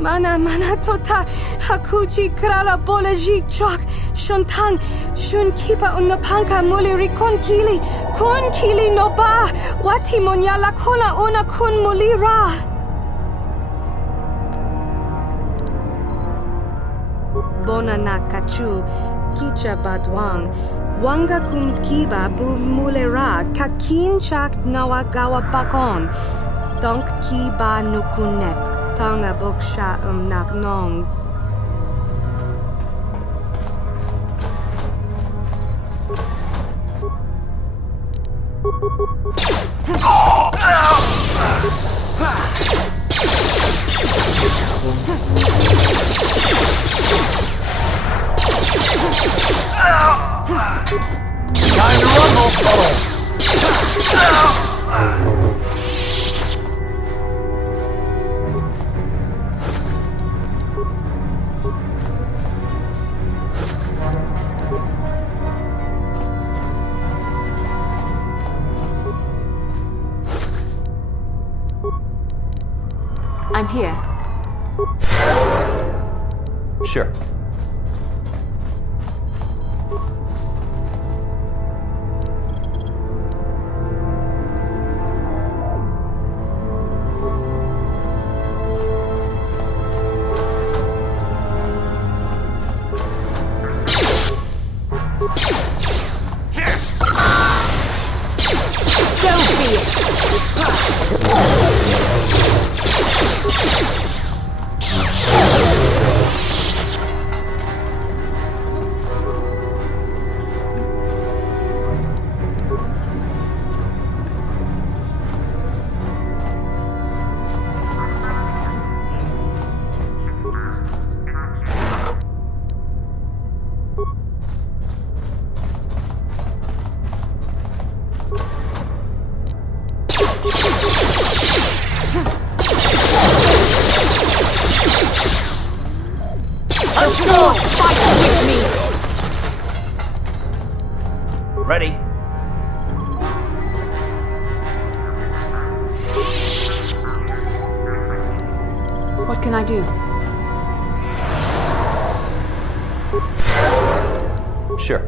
Mana tota hakuchi krala boleji chok shuntang shun kipa unapanka muleri kun kili no ba wati monya la kona una kun mulira. Bona na kachu kicha badwang wanga kum kiba bu mulera kakin chak nawagawa bakon donk kiba nukunek. Tanga boksha nak nong. Time to rumble! I'm here. Sure. So be it. Ready? What can I do? Sure.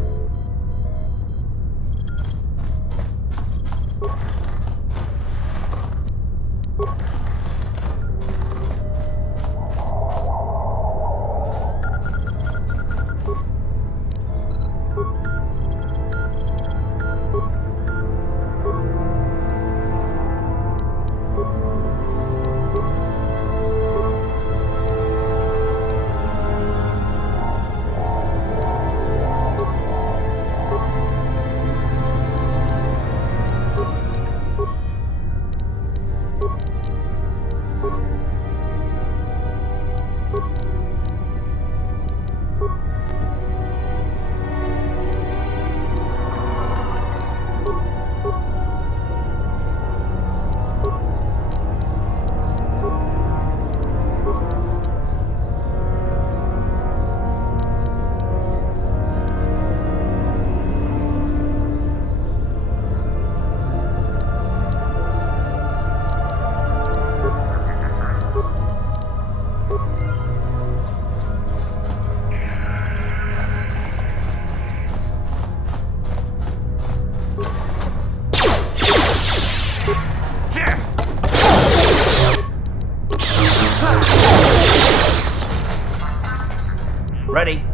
Ready?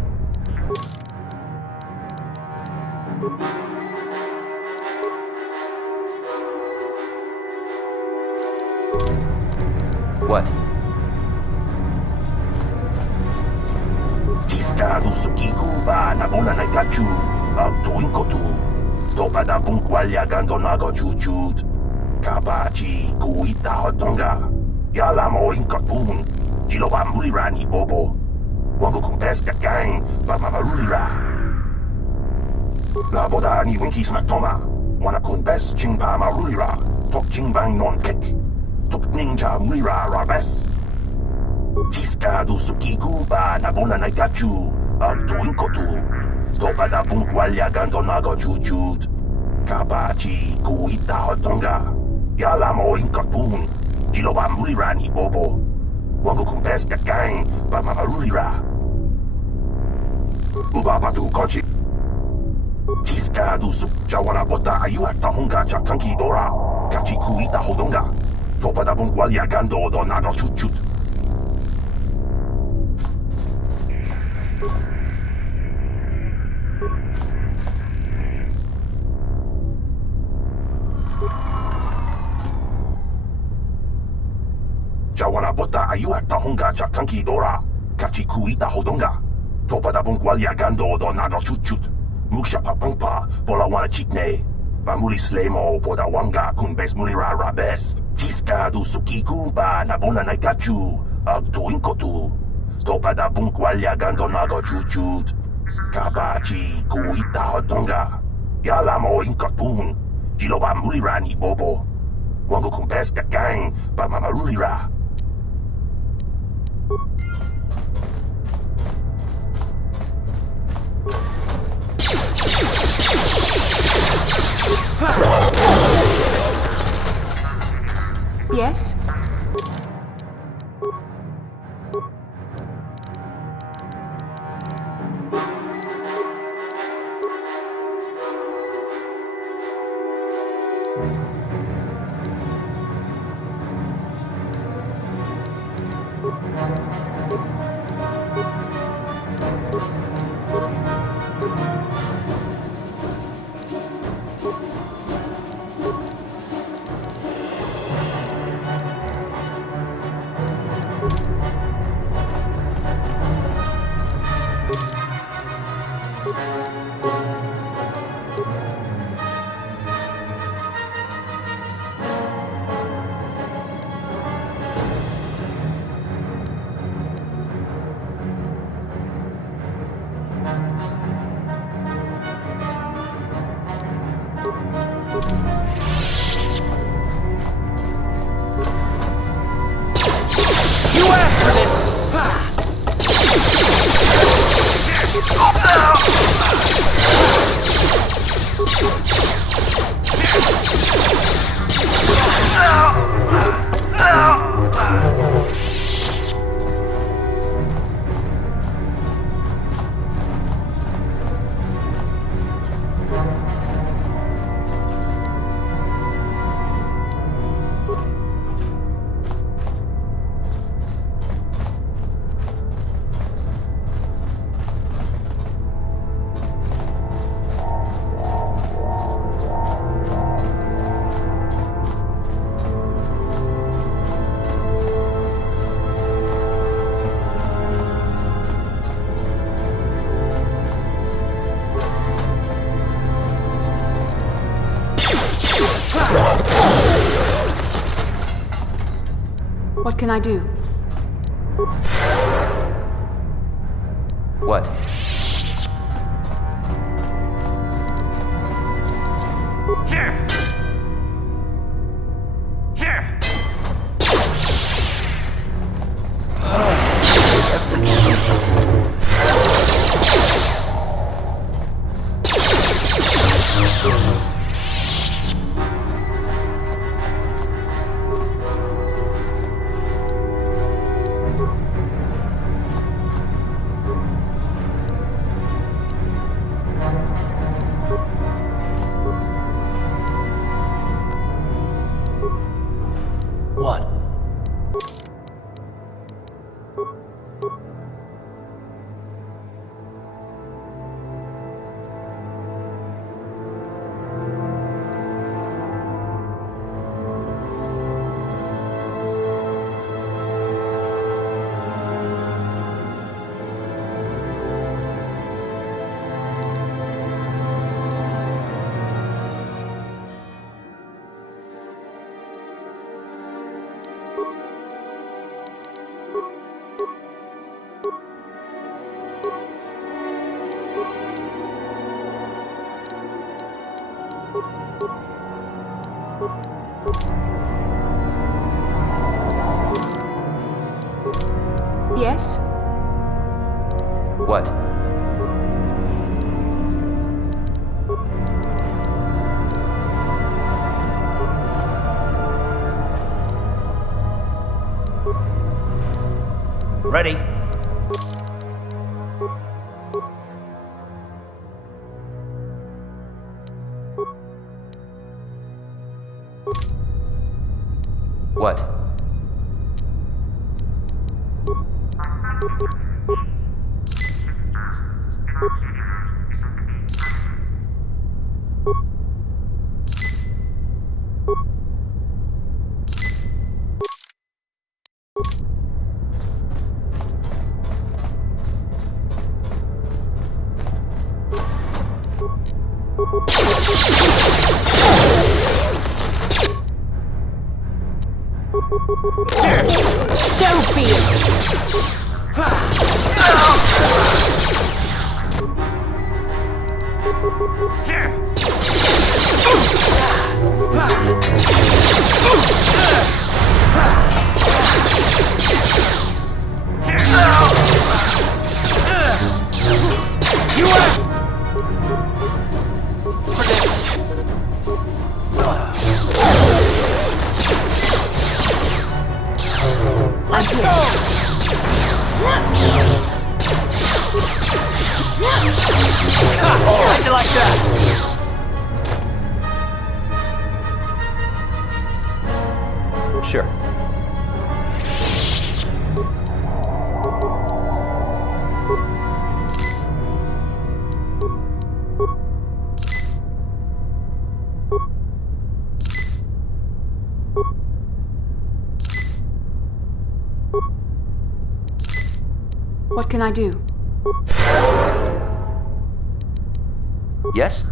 What? Tiscado sukikuba na bona na gachu. Abtoinkotu. Topa da bunkwalya gandonago chuchut. Kabachi kuita hotonga. Yalamo inkatun. Jilobambuli rani bobo. Wango kumpes gang, ba mamarulira. La boda ni winkis maktoma. Wana kumpes chingpa marulira. Tok chingbang non kek. Tok ninja mulira rabes. Tiska du sukiku ba nabona naikachu. Agtu inkotu. Topa da bunkwalya gandonago jujut. Kabachi kuita hotonga. Yalamo inkotun. Jiloba mulira ni bobo. Wango kumpes gang, ba mamarulira. Ubapatu kochi. Tiska du suk jawana bota ayuha tahunga cha kanki dora. Kachi kuita hodonga. Topa da bunkwalya gando do nago chuchut. Jawana bota ayuha tahunga cha kanki dora. Kachi kuita hodonga. Topa da bunkwalya gando do nago chuchut. Muksha papangpa pola wana chikne. Pamuli slemo poda wanga kunbes mulira rabes. Tiska du sukiku ba nabona naikachu. Agtu inkotu. Topa da bunkwalya gando nago chuchut. Kabachi kuita hodonga. Yalamo inkotun. Jiloba mulira ni bobo. Wango kumpes gang ba mamarulira. Yes? What can I do? What? Here! Here! What? Yes? What? Ready? What? So be How'd you like that? Sure. What can I do? Yes?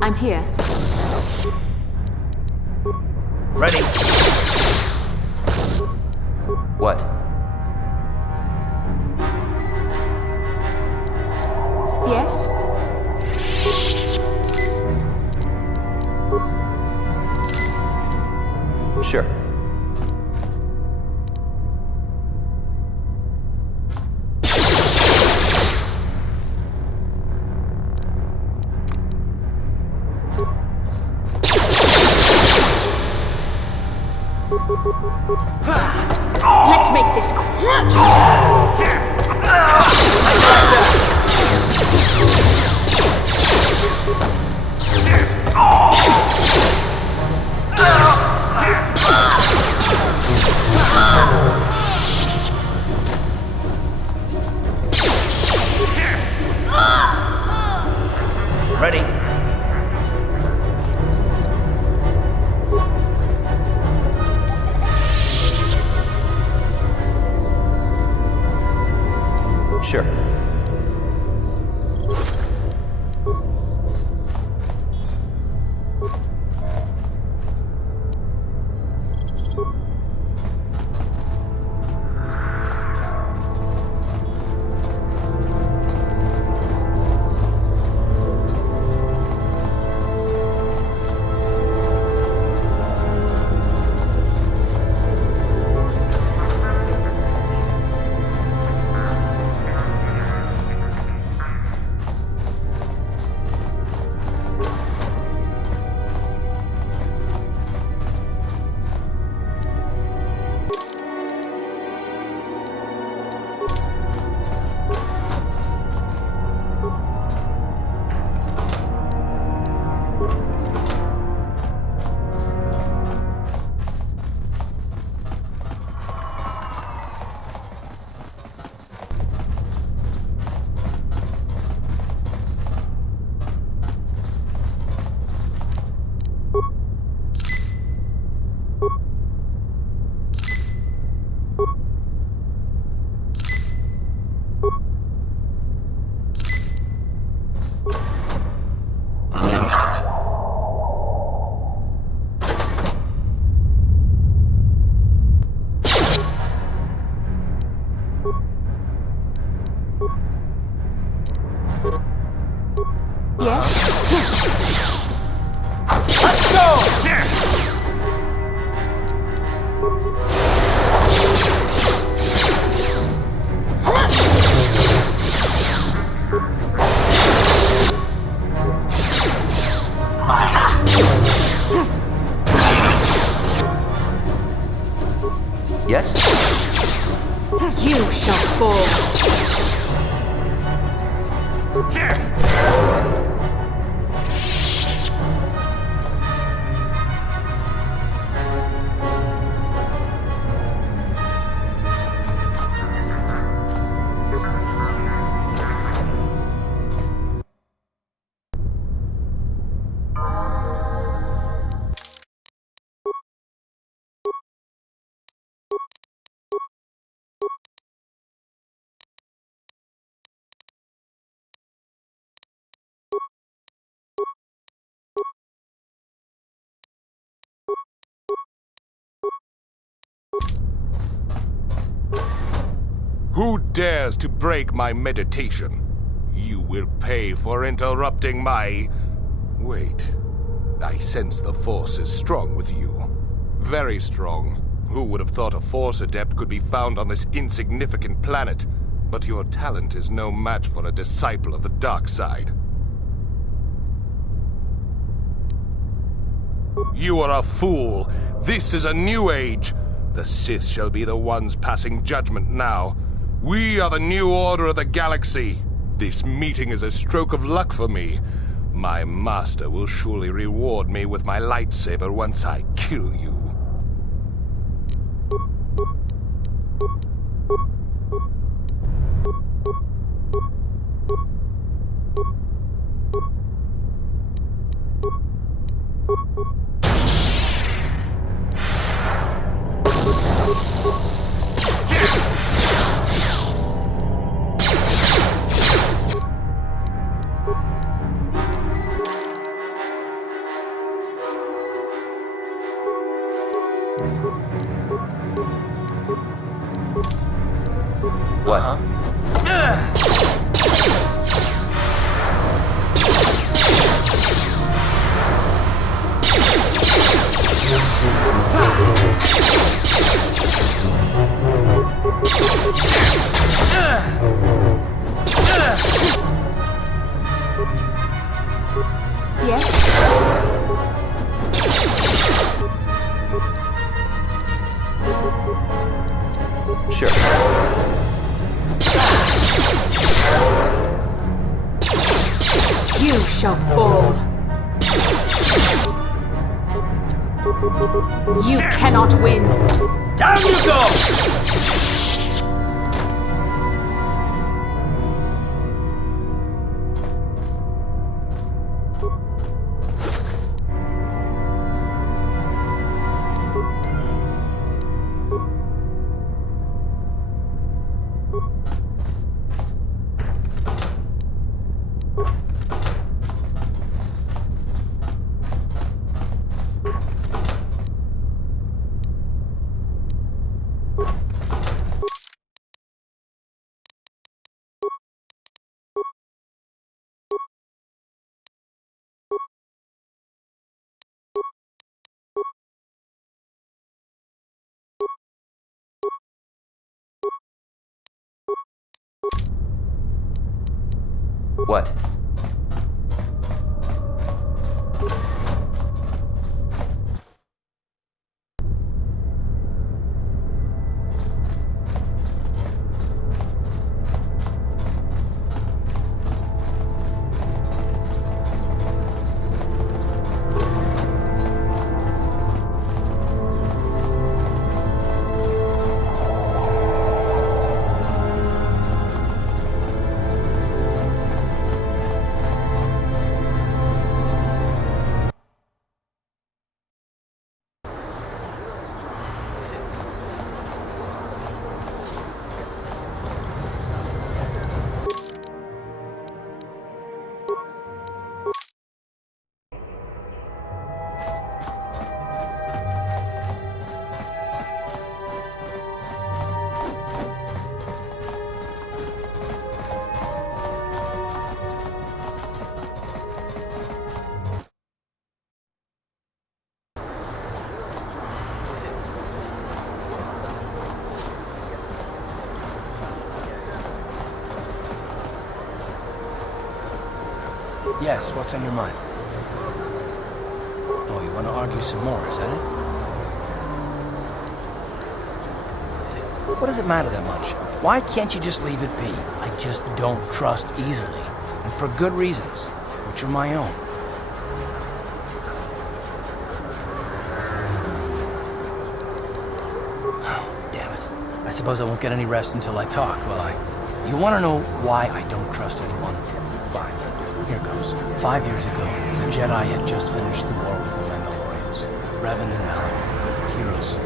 I'm here. Ready? What? Yes? Sure. Let's make this quick. Ready? Sure. fall. Who dares to break my meditation? You will pay for interrupting my... Wait. I sense the Force is strong with you. Very strong. Who would have thought a Force adept could be found on this insignificant planet? But your talent is no match for a disciple of the dark side. You are a fool. This is a new age. The Sith shall be the ones passing judgment now. We are the new order of the galaxy. This meeting is a stroke of luck for me. My master will surely reward me with my lightsaber once I kill you. What? Yes? Sure. You shall fall. You cannot win. Down you go! What? Yes, what's on your mind? Oh, you want to argue some more, is that it? What does it matter that much? Why can't you just leave it be? I just don't trust easily. And for good reasons, which are my own. Oh, damn it. I suppose I won't get any rest until I talk, will I? You want to know why I don't trust anyone? Fine. Here goes. 5 years ago, the Jedi had just finished the war with the Mandalorians. Revan and Malak. Heroes.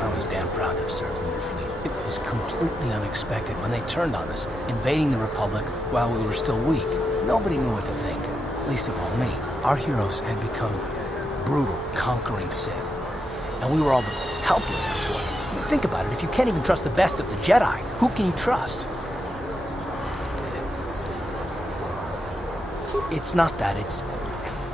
I was damn proud to have served in their fleet. It was completely unexpected when they turned on us, invading the Republic while we were still weak. Nobody knew what to think, least of all me. Our heroes had become brutal, conquering Sith, and we were all helpless before them. I mean, think about it, if you can't even trust the best of the Jedi, who can you trust? It's not that,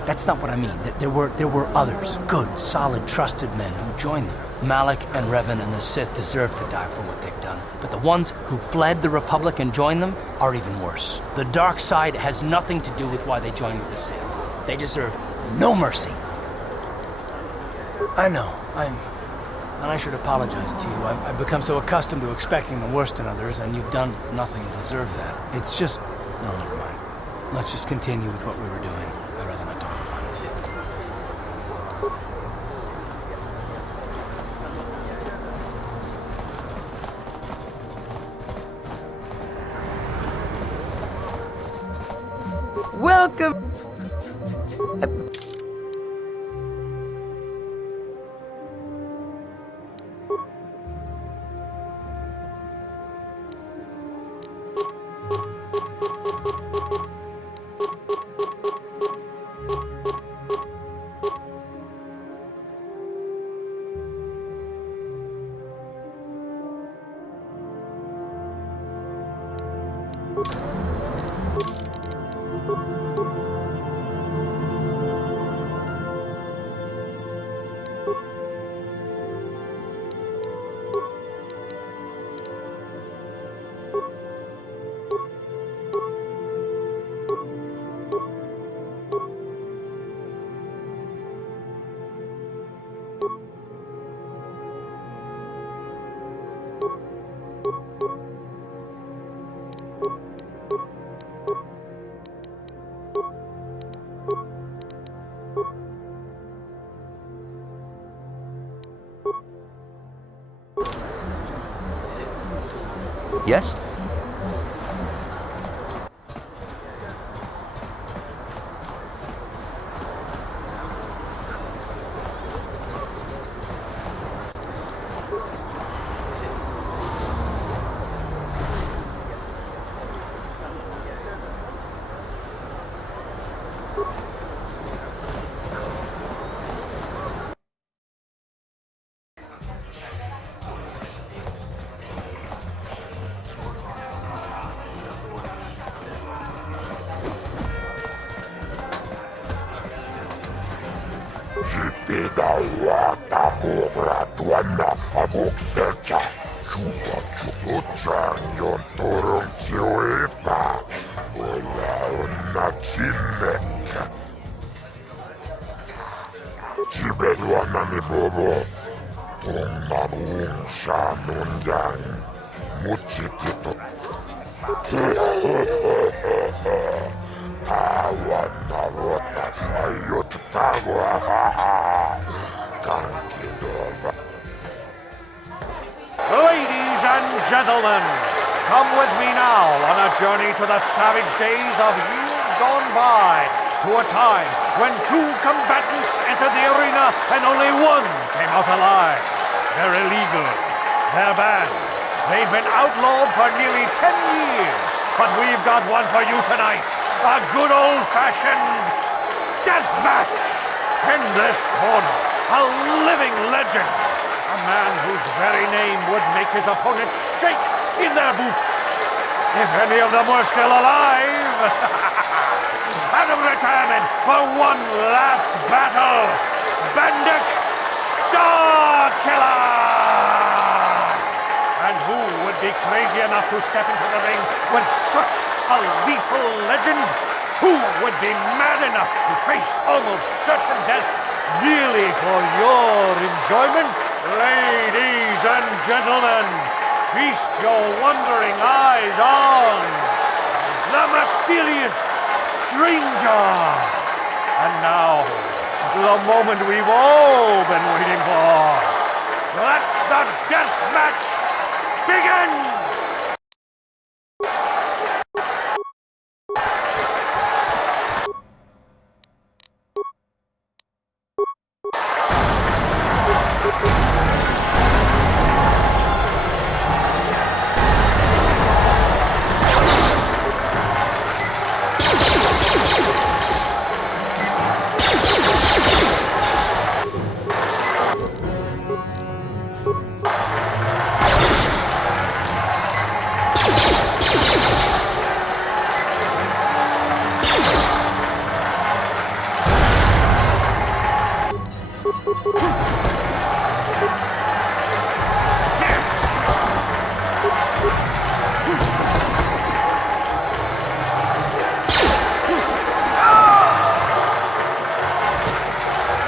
that's not what I mean. There were others, good, solid, trusted men who joined them. Malak and Revan and the Sith deserve to die for what they've done. But the ones who fled the Republic and joined them are even worse. The dark side has nothing to do with why they joined with the Sith. They deserve no mercy. I know, and I should apologize to you. I've become so accustomed to expecting the worst in others, and you've done nothing to deserve that. It's just... No, never mind. Let's just continue with what we were doing. I'd rather not talk about it. Welcome. Yes? Ladies and gentlemen, come with me now on a journey to the savage days of years gone by, to a time when two combatants entered the arena and only one came out alive. They're illegal. They're banned. They've been outlawed for nearly 10 years, but we've got one for you tonight. A good old-fashioned death match. Endless Corner, a living legend. A man whose very name would make his opponents shake in their boots. If any of them were still alive. And of retirement for one last battle. Bendik Starkiller! And who would be crazy enough to step into the ring with such a lethal legend? Who would be mad enough to face almost certain death merely for your enjoyment? Ladies and gentlemen, Feast your wondering eyes on the mysterious stranger. And now, the moment we've all been waiting for. Let the death match begin!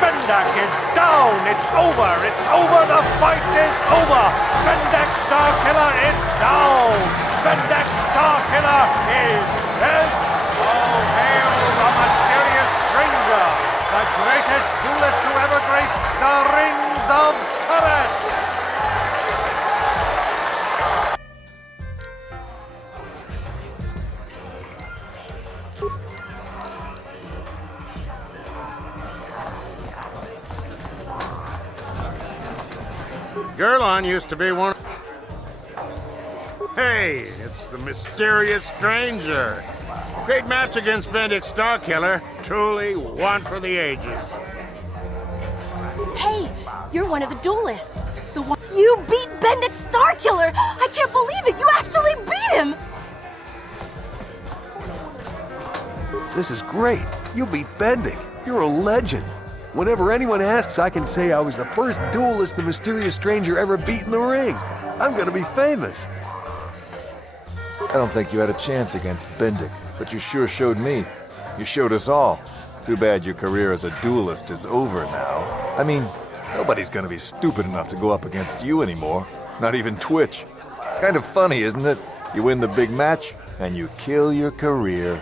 Bendak is down! It's over! It's over! The fight is over! Bendak Starkiller is down! Bendak Starkiller is dead! Oh, hail the mysterious stranger! The greatest duelist to ever grace the rings of Taris! Gerlon used to be one. Hey, it's the mysterious stranger. Great match against Bendik Starkiller. Truly one for the ages. Hey, you're one of the duelists. The one you beat Bendik Starkiller. I can't believe it. You actually beat him. This is great. You beat Bendik. You're a legend. Whenever anyone asks, I can say I was the first duelist the mysterious stranger ever beat in the ring. I'm gonna be famous. I don't think you had a chance against Bendik, but you sure showed me. You showed us all. Too bad your career as a duelist is over now. I mean, nobody's gonna be stupid enough to go up against you anymore. Not even Twitch. Kind of funny, isn't it? You win the big match, and you kill your career.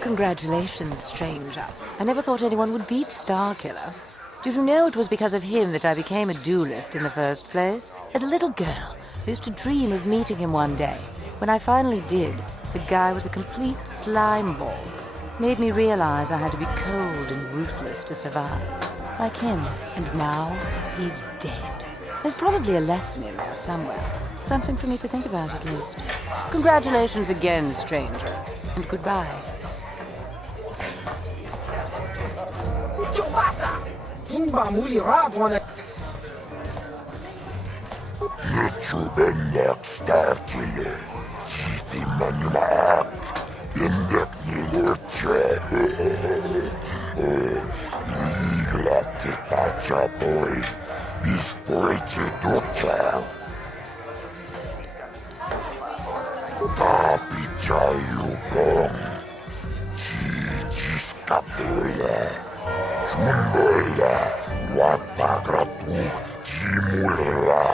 Congratulations, stranger. I never thought anyone would beat Starkiller. Did you know it was because of him that I became a duelist in the first place? As a little girl, I used to dream of meeting him one day. When I finally did, the guy was a complete slime ball. Made me realize I had to be cold and ruthless to survive. Like him. And now, he's dead. There's probably a lesson in there somewhere. Something for me to think about, at least. Congratulations again, stranger. And goodbye. ¿Qué pasa? ¿Quién va muy rápido? Bendik Starkiller. Jiti manumak. Bendik niluche. Liglapti tachapoy. Bisporici ducha. Tapi jayubong. Jijiskapule. Jumbola, Watagratu, Jimula,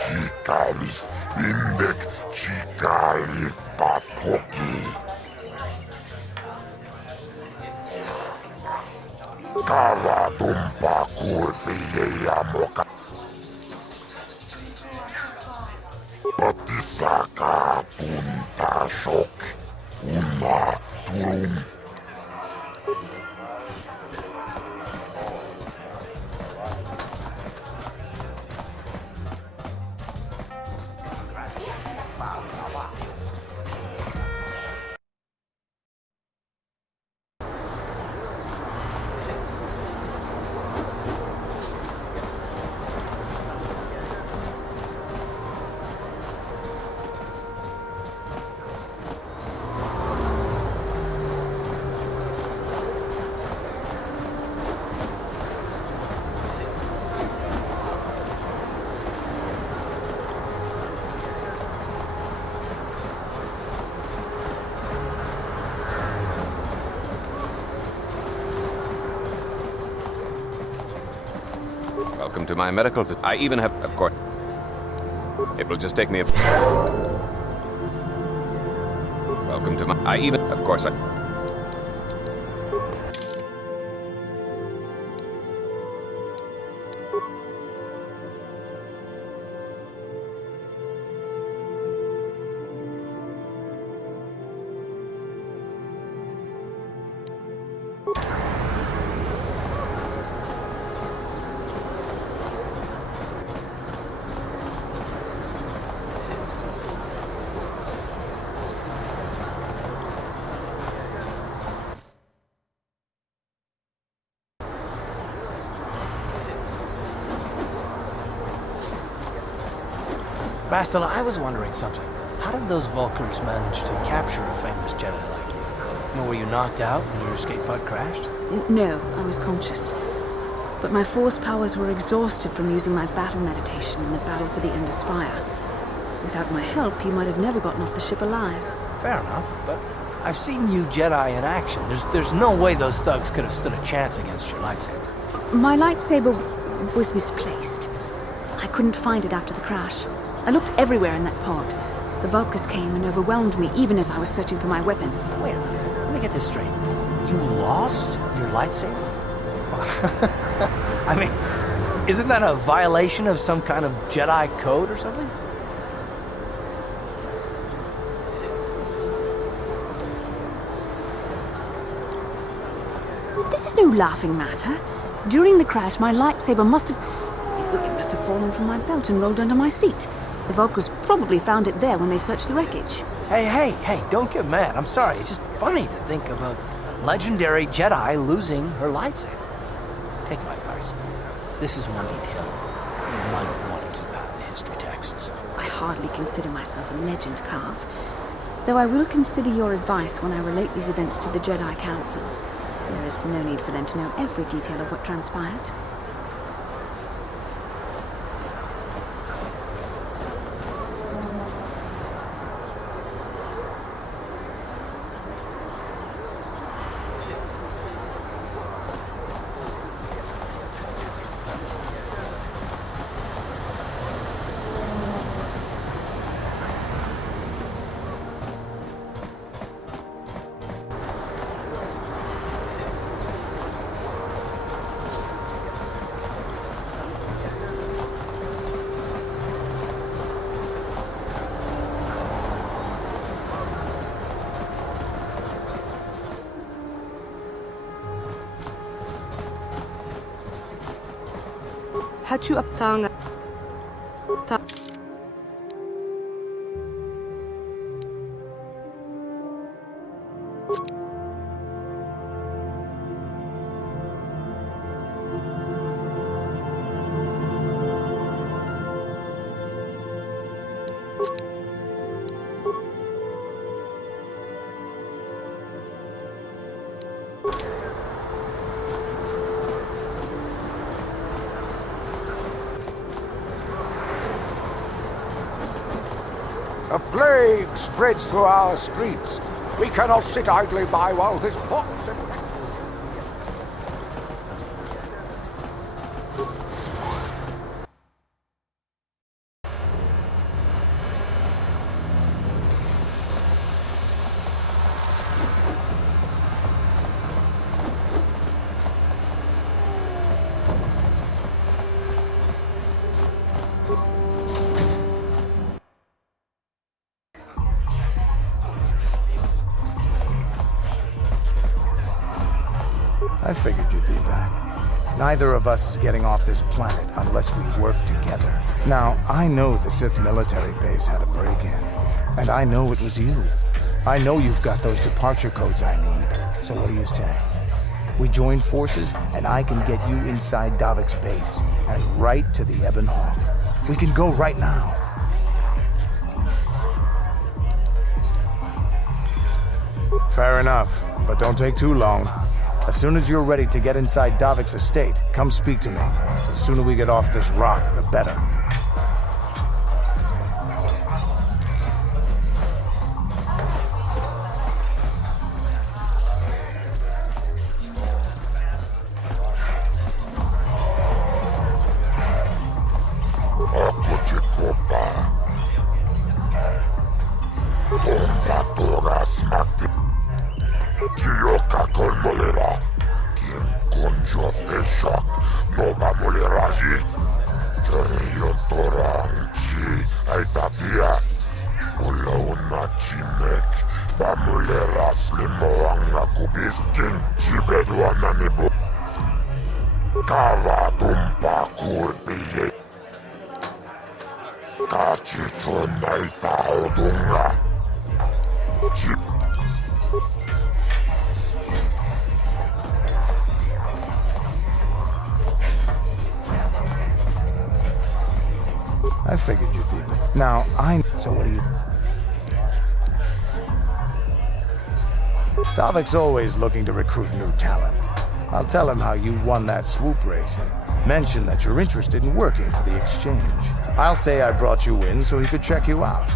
Chikalis, Indek, Chikalis, Patoki. Kala Dumpa Kurpiya Moka. Patisaka Punta Shok, Una Turum. Welcome to my medical I even have, of course. It will just take me a... Welcome to my... I even... Of course I... Bastila, I was wondering something. How did those Vulkars manage to capture a famous Jedi like you? I mean, were you knocked out when your escape pod crashed? No, I was conscious. But my force powers were exhausted from using my battle meditation in the battle for the Ender Spire. Without my help, you might have never gotten off the ship alive. Fair enough, but I've seen you Jedi in action. There's no way those thugs could have stood a chance against your lightsaber. My lightsaber was misplaced. I couldn't find it after the crash. I looked everywhere in that pod. The Vulkars came and overwhelmed me even as I was searching for my weapon. Wait a minute, let me get this straight. You lost your lightsaber? I mean, isn't that a violation of some kind of Jedi code or something? This is no laughing matter. During the crash, my lightsaber must have fallen from my belt and rolled under my seat. The Vulkars probably found it there when they searched the wreckage. Hey, don't get mad. I'm sorry. It's just funny to think of a legendary Jedi losing her lightsaber. Take my advice. This is one detail you might want to keep out of the history texts. I hardly consider myself a legend, Carth. Though I will consider your advice when I relate these events to the Jedi Council. There is no need for them to know every detail of what transpired. Hachu aptanga. A plague spreads through our streets. We cannot sit idly by while this pox and... I figured you'd be back. Neither of us is getting off this planet unless we work together. Now, I know the Sith military base had a break-in, and I know it was you. I know you've got those departure codes I need. So what do you say? We join forces, and I can get you inside Davik's base, and right to the Ebon Hawk. We can go right now. Fair enough, but don't take too long. As soon as you're ready to get inside Davik's estate, come speak to me. The sooner we get off this rock, the better. kakon molera. Kien konjo peshak. Noba moleraji. Yotora uchi. Aitatia. Ulauna chimek. Bamuleras limoanga kubiskin. Chibeduana nibu. Kava tumpa kurpiye. Kachicho naifa odunga. I figured you'd be, but now so what do you... Davik's always looking to recruit new talent. I'll tell him how you won that swoop race and mention that you're interested in working for the exchange. I'll say I brought you in so he could check you out.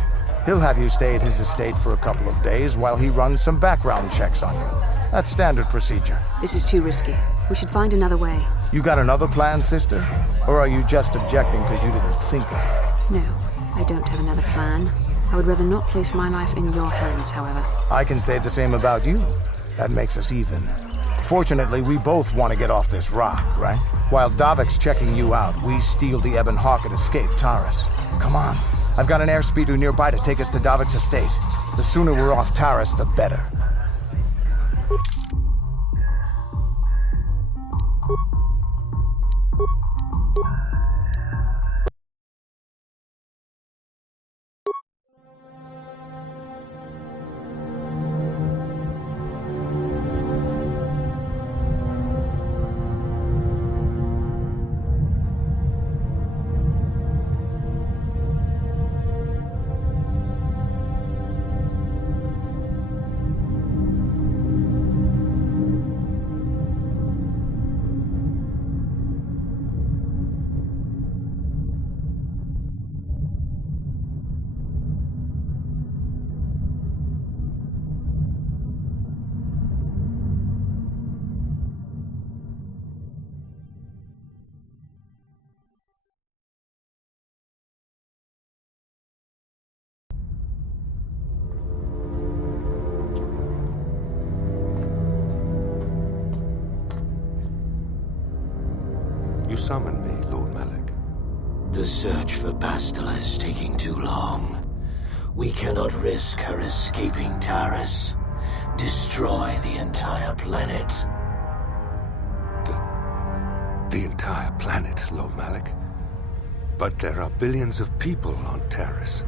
He'll have you stay at his estate for a couple of days while he runs some background checks on you. That's standard procedure. This is too risky. We should find another way. You got another plan, sister? Or are you just objecting because you didn't think of it? No, I don't have another plan. I would rather not place my life in your hands, however. I can say the same about you. That makes us even. Fortunately, we both want to get off this rock, right? While Davik's checking you out, we steal the Ebon Hawk and escape Taris. Come on. I've got an airspeeder nearby to take us to Davik's estate. The sooner we're off Taris, the better. You summoned me, Lord Malik. The search for Bastila is taking too long. We cannot risk her escaping Taris. Destroy the entire planet. The entire planet, Lord Malik? But there are billions of people on Taris.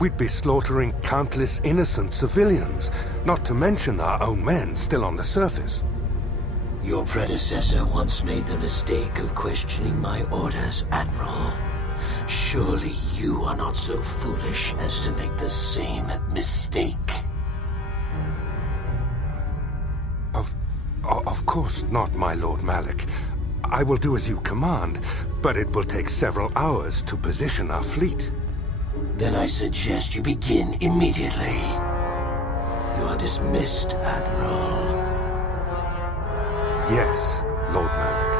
We'd be slaughtering countless innocent civilians, not to mention our own men still on the surface. Your predecessor once made the mistake of questioning my orders, Admiral. Surely you are not so foolish as to make the same mistake. Of course not, my Lord Malik. I will do as you command, but it will take several hours to position our fleet. Then I suggest you begin immediately. You are dismissed, Admiral. Yes, Lord Malik.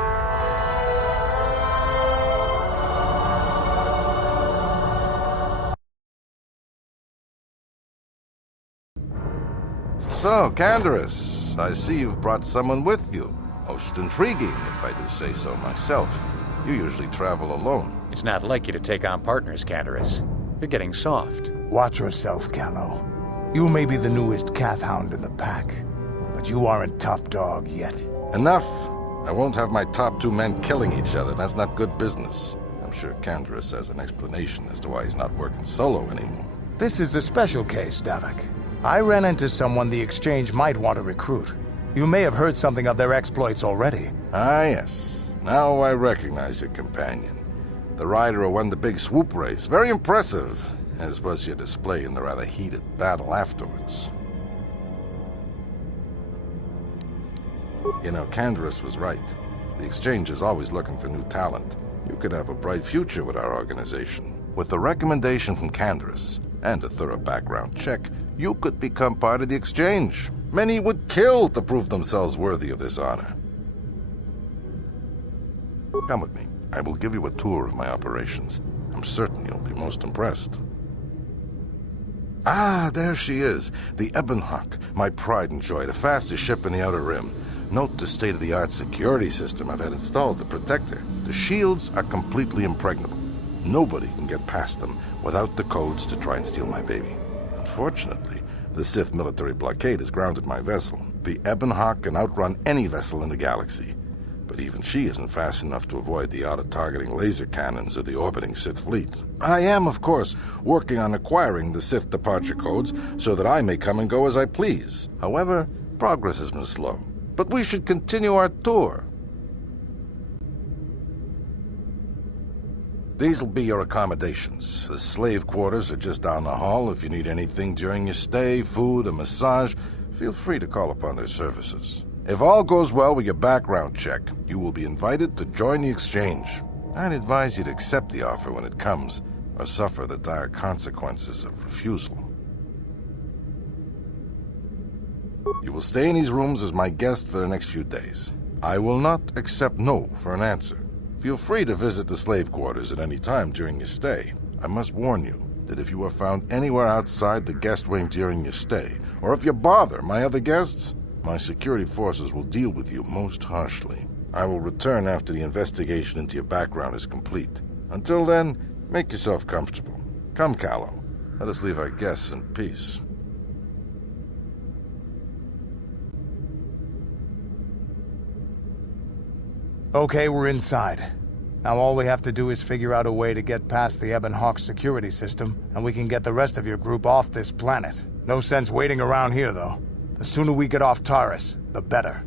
So, Candaris, I see you've brought someone with you. Most intriguing, if I do say so myself. You usually travel alone. It's not like you to take on partners, Taris. You're getting soft. Watch yourself, Callow. You may be the newest Cath Hound in the pack, but you aren't top dog yet. Enough! I won't have my top two men killing each other. That's not good business. I'm sure Candaris has an explanation as to why he's not working solo anymore. This is a special case, Davik. I ran into someone the Exchange might want to recruit. You may have heard something of their exploits already. Ah, yes. Now I recognize your companion. The rider who won the big swoop race. Very impressive, as was your display in the rather heated battle afterwards. You know, Candaris was right. The Exchange is always looking for new talent. You could have a bright future with our organization. With the recommendation from Candaris and a thorough background check, you could become part of the Exchange. Many would kill to prove themselves worthy of this honor. Come with me. I will give you a tour of my operations. I'm certain you'll be most impressed. Ah, there she is. The Ebonhawk, my pride and joy, the fastest ship in the Outer Rim. Note the state-of-the-art security system I've had installed to protect her. The shields are completely impregnable. Nobody can get past them without the codes to try and steal my baby. Unfortunately, the Sith military blockade has grounded my vessel. The Ebonhawk can outrun any vessel in the galaxy. But even she isn't fast enough to avoid the auto-targeting laser cannons of the orbiting Sith fleet. I am, of course, working on acquiring the Sith departure codes so that I may come and go as I please. However, progress has been slow. But we should continue our tour. These will be your accommodations. The slave quarters are just down the hall. If you need anything during your stay, food, a massage, feel free to call upon their services. If all goes well with your background check, you will be invited to join the exchange. I'd advise you to accept the offer when it comes, or suffer the dire consequences of refusal. You will stay in these rooms as my guest for the next few days. I will not accept no for an answer. Feel free to visit the slave quarters at any time during your stay. I must warn you that if you are found anywhere outside the guest wing during your stay, or if you bother my other guests, my security forces will deal with you most harshly. I will return after the investigation into your background is complete. Until then, make yourself comfortable. Come, Callow. Let us leave our guests in peace. Okay, we're inside. Now all we have to do is figure out a way to get past the Ebonhawk security system, and we can get the rest of your group off this planet. No sense waiting around here, though. The sooner we get off Taris, the better.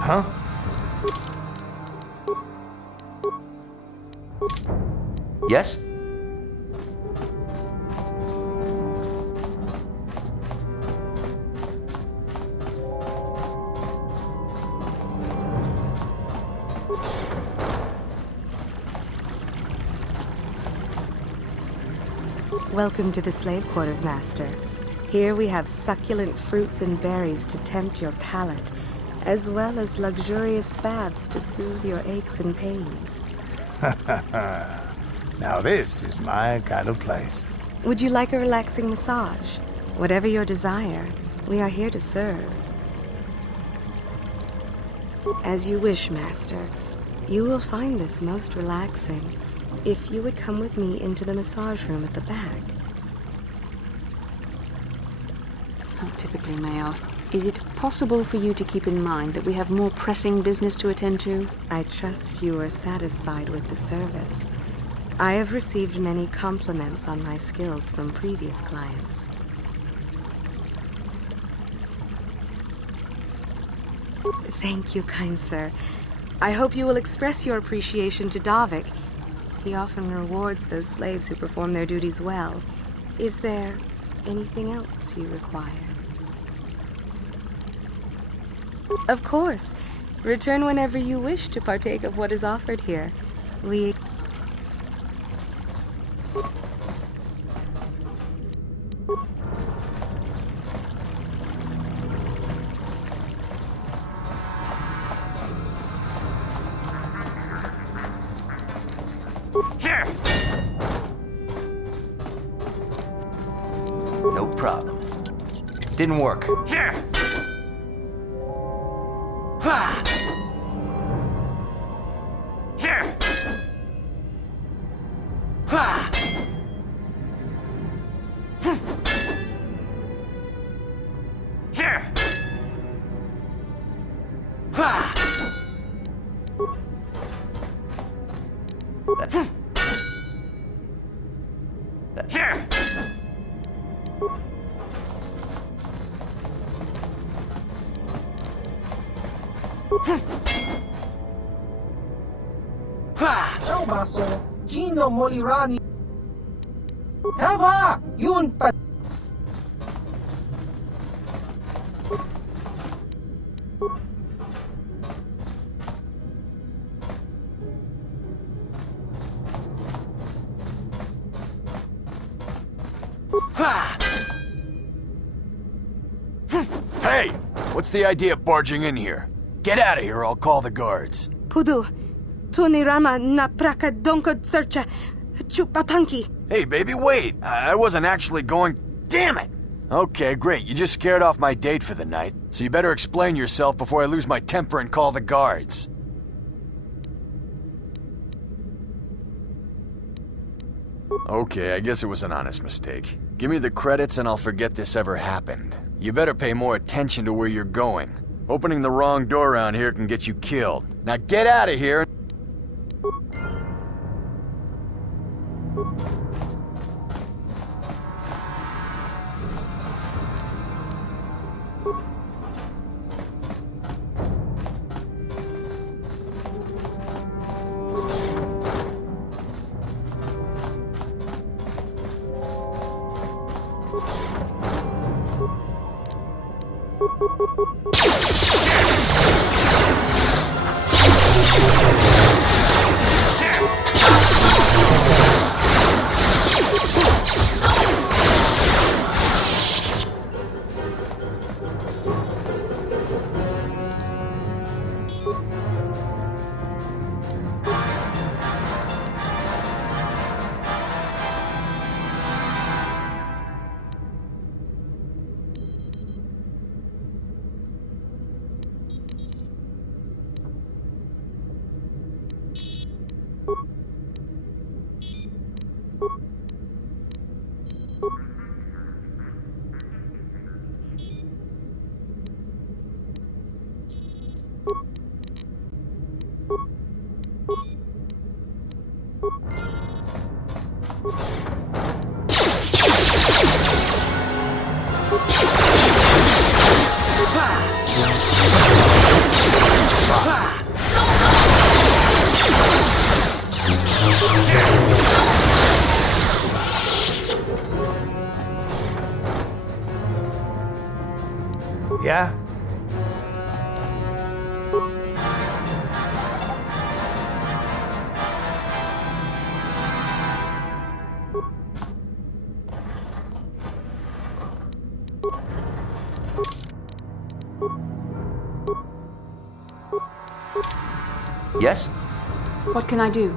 Huh? Yes? Welcome to the slave quarters, Master. Here we have succulent fruits and berries to tempt your palate, as well as luxurious baths to soothe your aches and pains. Now this is my kind of place. Would you like a relaxing massage? Whatever your desire, we are here to serve. As you wish, Master. You will find this most relaxing if you would come with me into the massage room at the back. Not typically male. Is it possible for you to keep in mind that we have more pressing business to attend to? I trust you are satisfied with the service. I have received many compliments on my skills from previous clients. Thank you, kind sir. I hope you will express your appreciation to Davik. He often rewards those slaves who perform their duties well. Is there anything else you require? Of course. Return whenever you wish to partake of what is offered here. We... No problem. Didn't work. Baso, Gino Molirani. Hava! Yun pa... Hey! What's the idea of barging in here? Get out of here, I'll call the guards. Pudu, Tonirama na praka donko searcha chupapanki. Hey, baby, wait! I wasn't actually going... Damn it! Okay, great. You just scared off my date for the night. So you better explain yourself before I lose my temper and call the guards. Okay, I guess it was an honest mistake. Give me the credits and I'll forget this ever happened. You better pay more attention to where you're going. Opening the wrong door around here can get you killed. Now get out of here! Yeah? Yes? What can I do?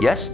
Yes?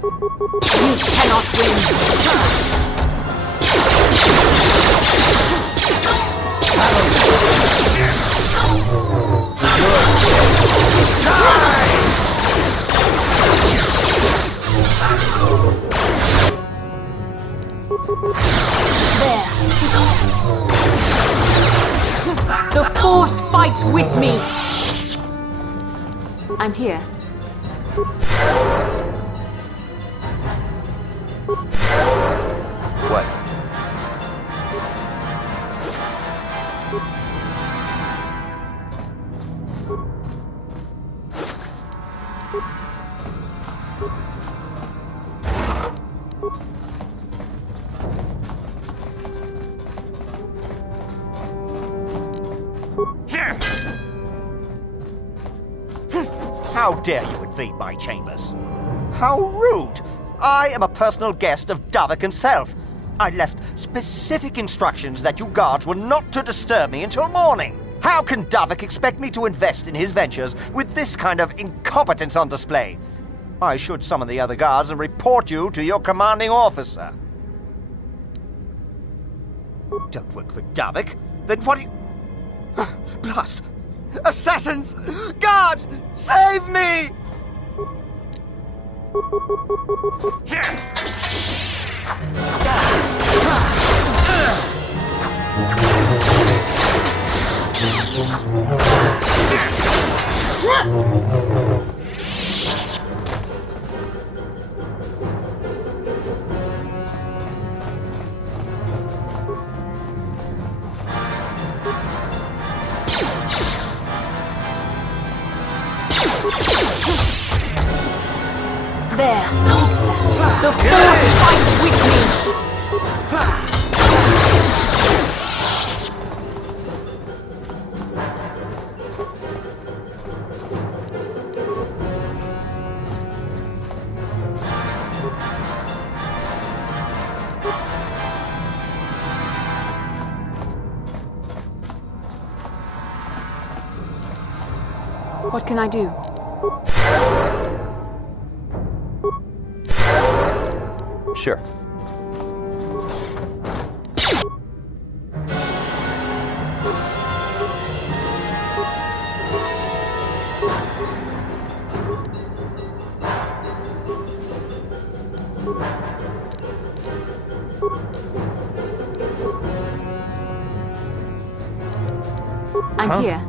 You cannot win. The Force fights with me! I'm here. What? How dare you invade my chambers? How rude! I am a personal guest of Davik himself. I left specific instructions that you guards were not to disturb me until morning. How can Davik expect me to invest in his ventures with this kind of incompetence on display? I should summon the other guards and report you to your commanding officer. Don't work for Davik? Then what do you... Plus, assassins! Guards! Save me! There. The Force fights with me! What can I do? Sure. I'm here.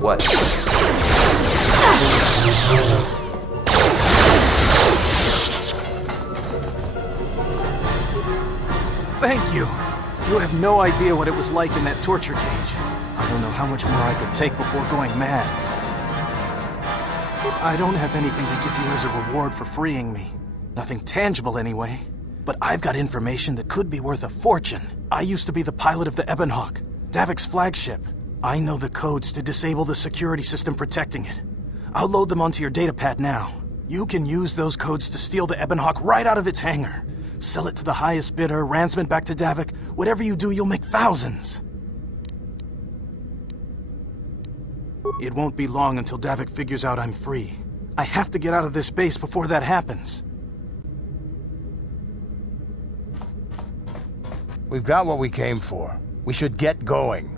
What? Thank you. You have no idea what it was like in that torture cage. I don't know how much more I could take before going mad. I don't have anything to give you as a reward for freeing me. Nothing tangible anyway. But I've got information that could be worth a fortune. I used to be the pilot of the Ebonhawk, Davik's flagship. I know the codes to disable the security system protecting it. I'll load them onto your datapad now. You can use those codes to steal the Ebonhawk right out of its hangar. Sell it to the highest bidder, ransom it back to Davik. Whatever you do, you'll make thousands. It won't be long until Davik figures out I'm free. I have to get out of this base before that happens. We've got what we came for. We should get going.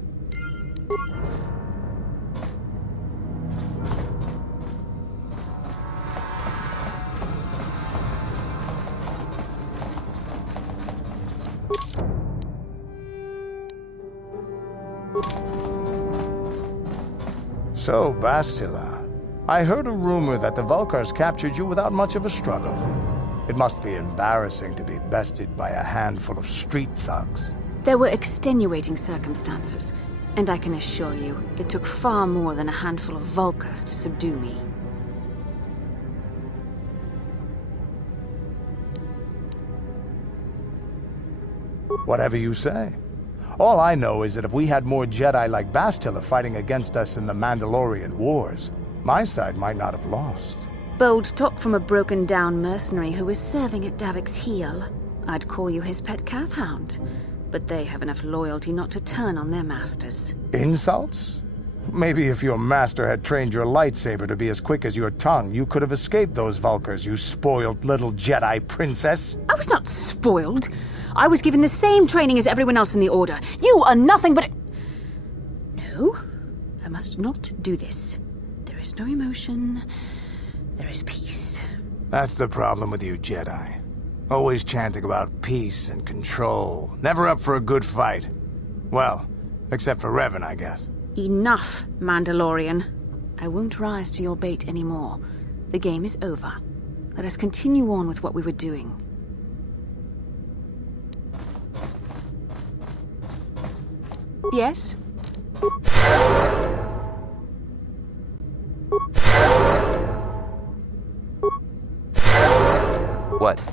So, Bastila, I heard a rumor that the Vulkars captured you without much of a struggle. It must be embarrassing to be bested by a handful of street thugs. There were extenuating circumstances, and I can assure you, it took far more than a handful of Vulkars to subdue me. Whatever you say. All I know is that if we had more Jedi like Bastila fighting against us in the Mandalorian Wars, my side might not have lost. Bold talk from a broken-down mercenary who is serving at Davik's heel. I'd call you his pet cat-hound, but they have enough loyalty not to turn on their masters. Insults? Maybe if your master had trained your lightsaber to be as quick as your tongue, you could have escaped those Vulkars, you spoiled little Jedi princess. I was not spoiled. I was given the same training as everyone else in the Order. You are nothing but... No, I must not do this. There is no emotion. There is peace. That's the problem with you Jedi. Always chanting about peace and control. Never up for a good fight. Well, except for Revan, I guess. Enough, Mandalorian. I won't rise to your bait anymore. The game is over. Let us continue on with what we were doing. Yes? What?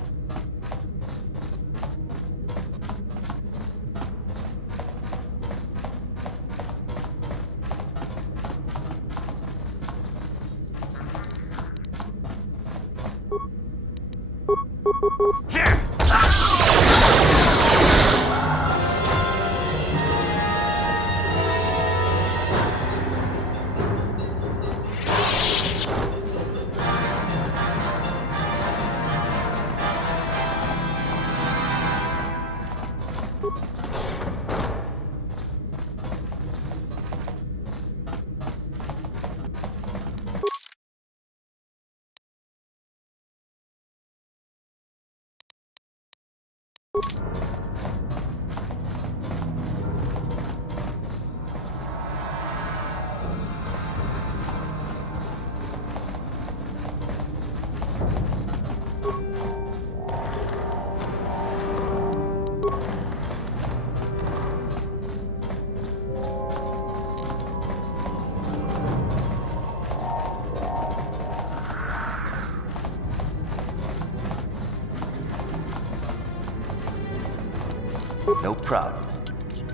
No problem.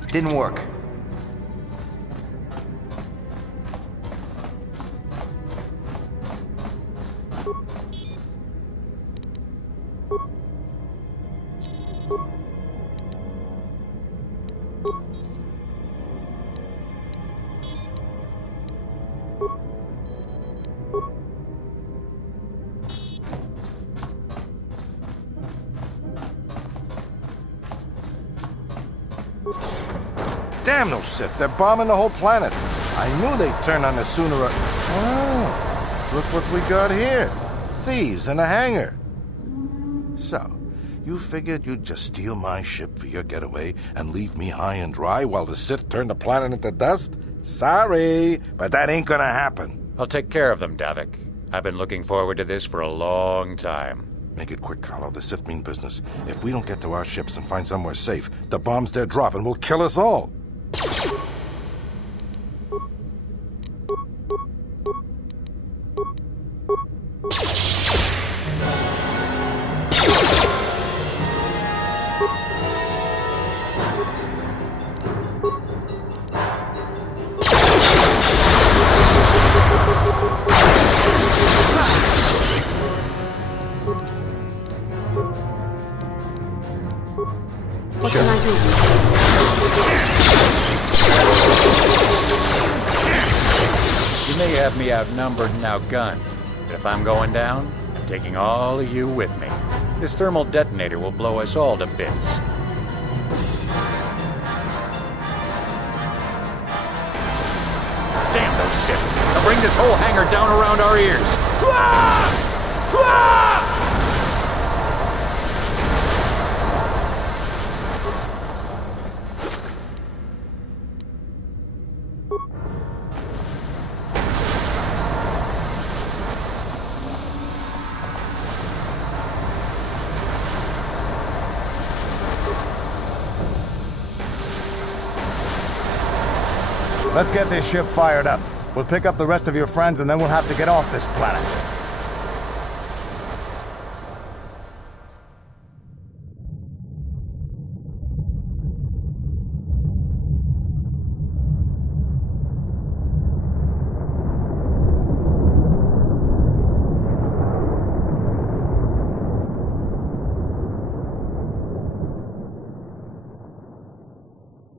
Didn't work. Damn those Sith, they're bombing the whole planet. I knew they'd turn on us sooner or... Oh, look what we got here. Thieves in a hangar. So, you figured you'd just steal my ship for your getaway and leave me high and dry while the Sith turn the planet into dust? Sorry, but that ain't gonna happen. I'll take care of them, Davik. I've been looking forward to this for a long time. Make it quick, Carlo. The Sith mean business. If we don't get to our ships and find somewhere safe, the bombs they're dropping will kill us all. What can I do? You may have me outnumbered and outgunned, but if I'm going down, I'm taking all of you with me. This thermal detonator will blow us all to bits. Damn those Sith! They'll bring this whole hangar down around our ears! Let's get this ship fired up. We'll pick up the rest of your friends and then we'll have to get off this planet.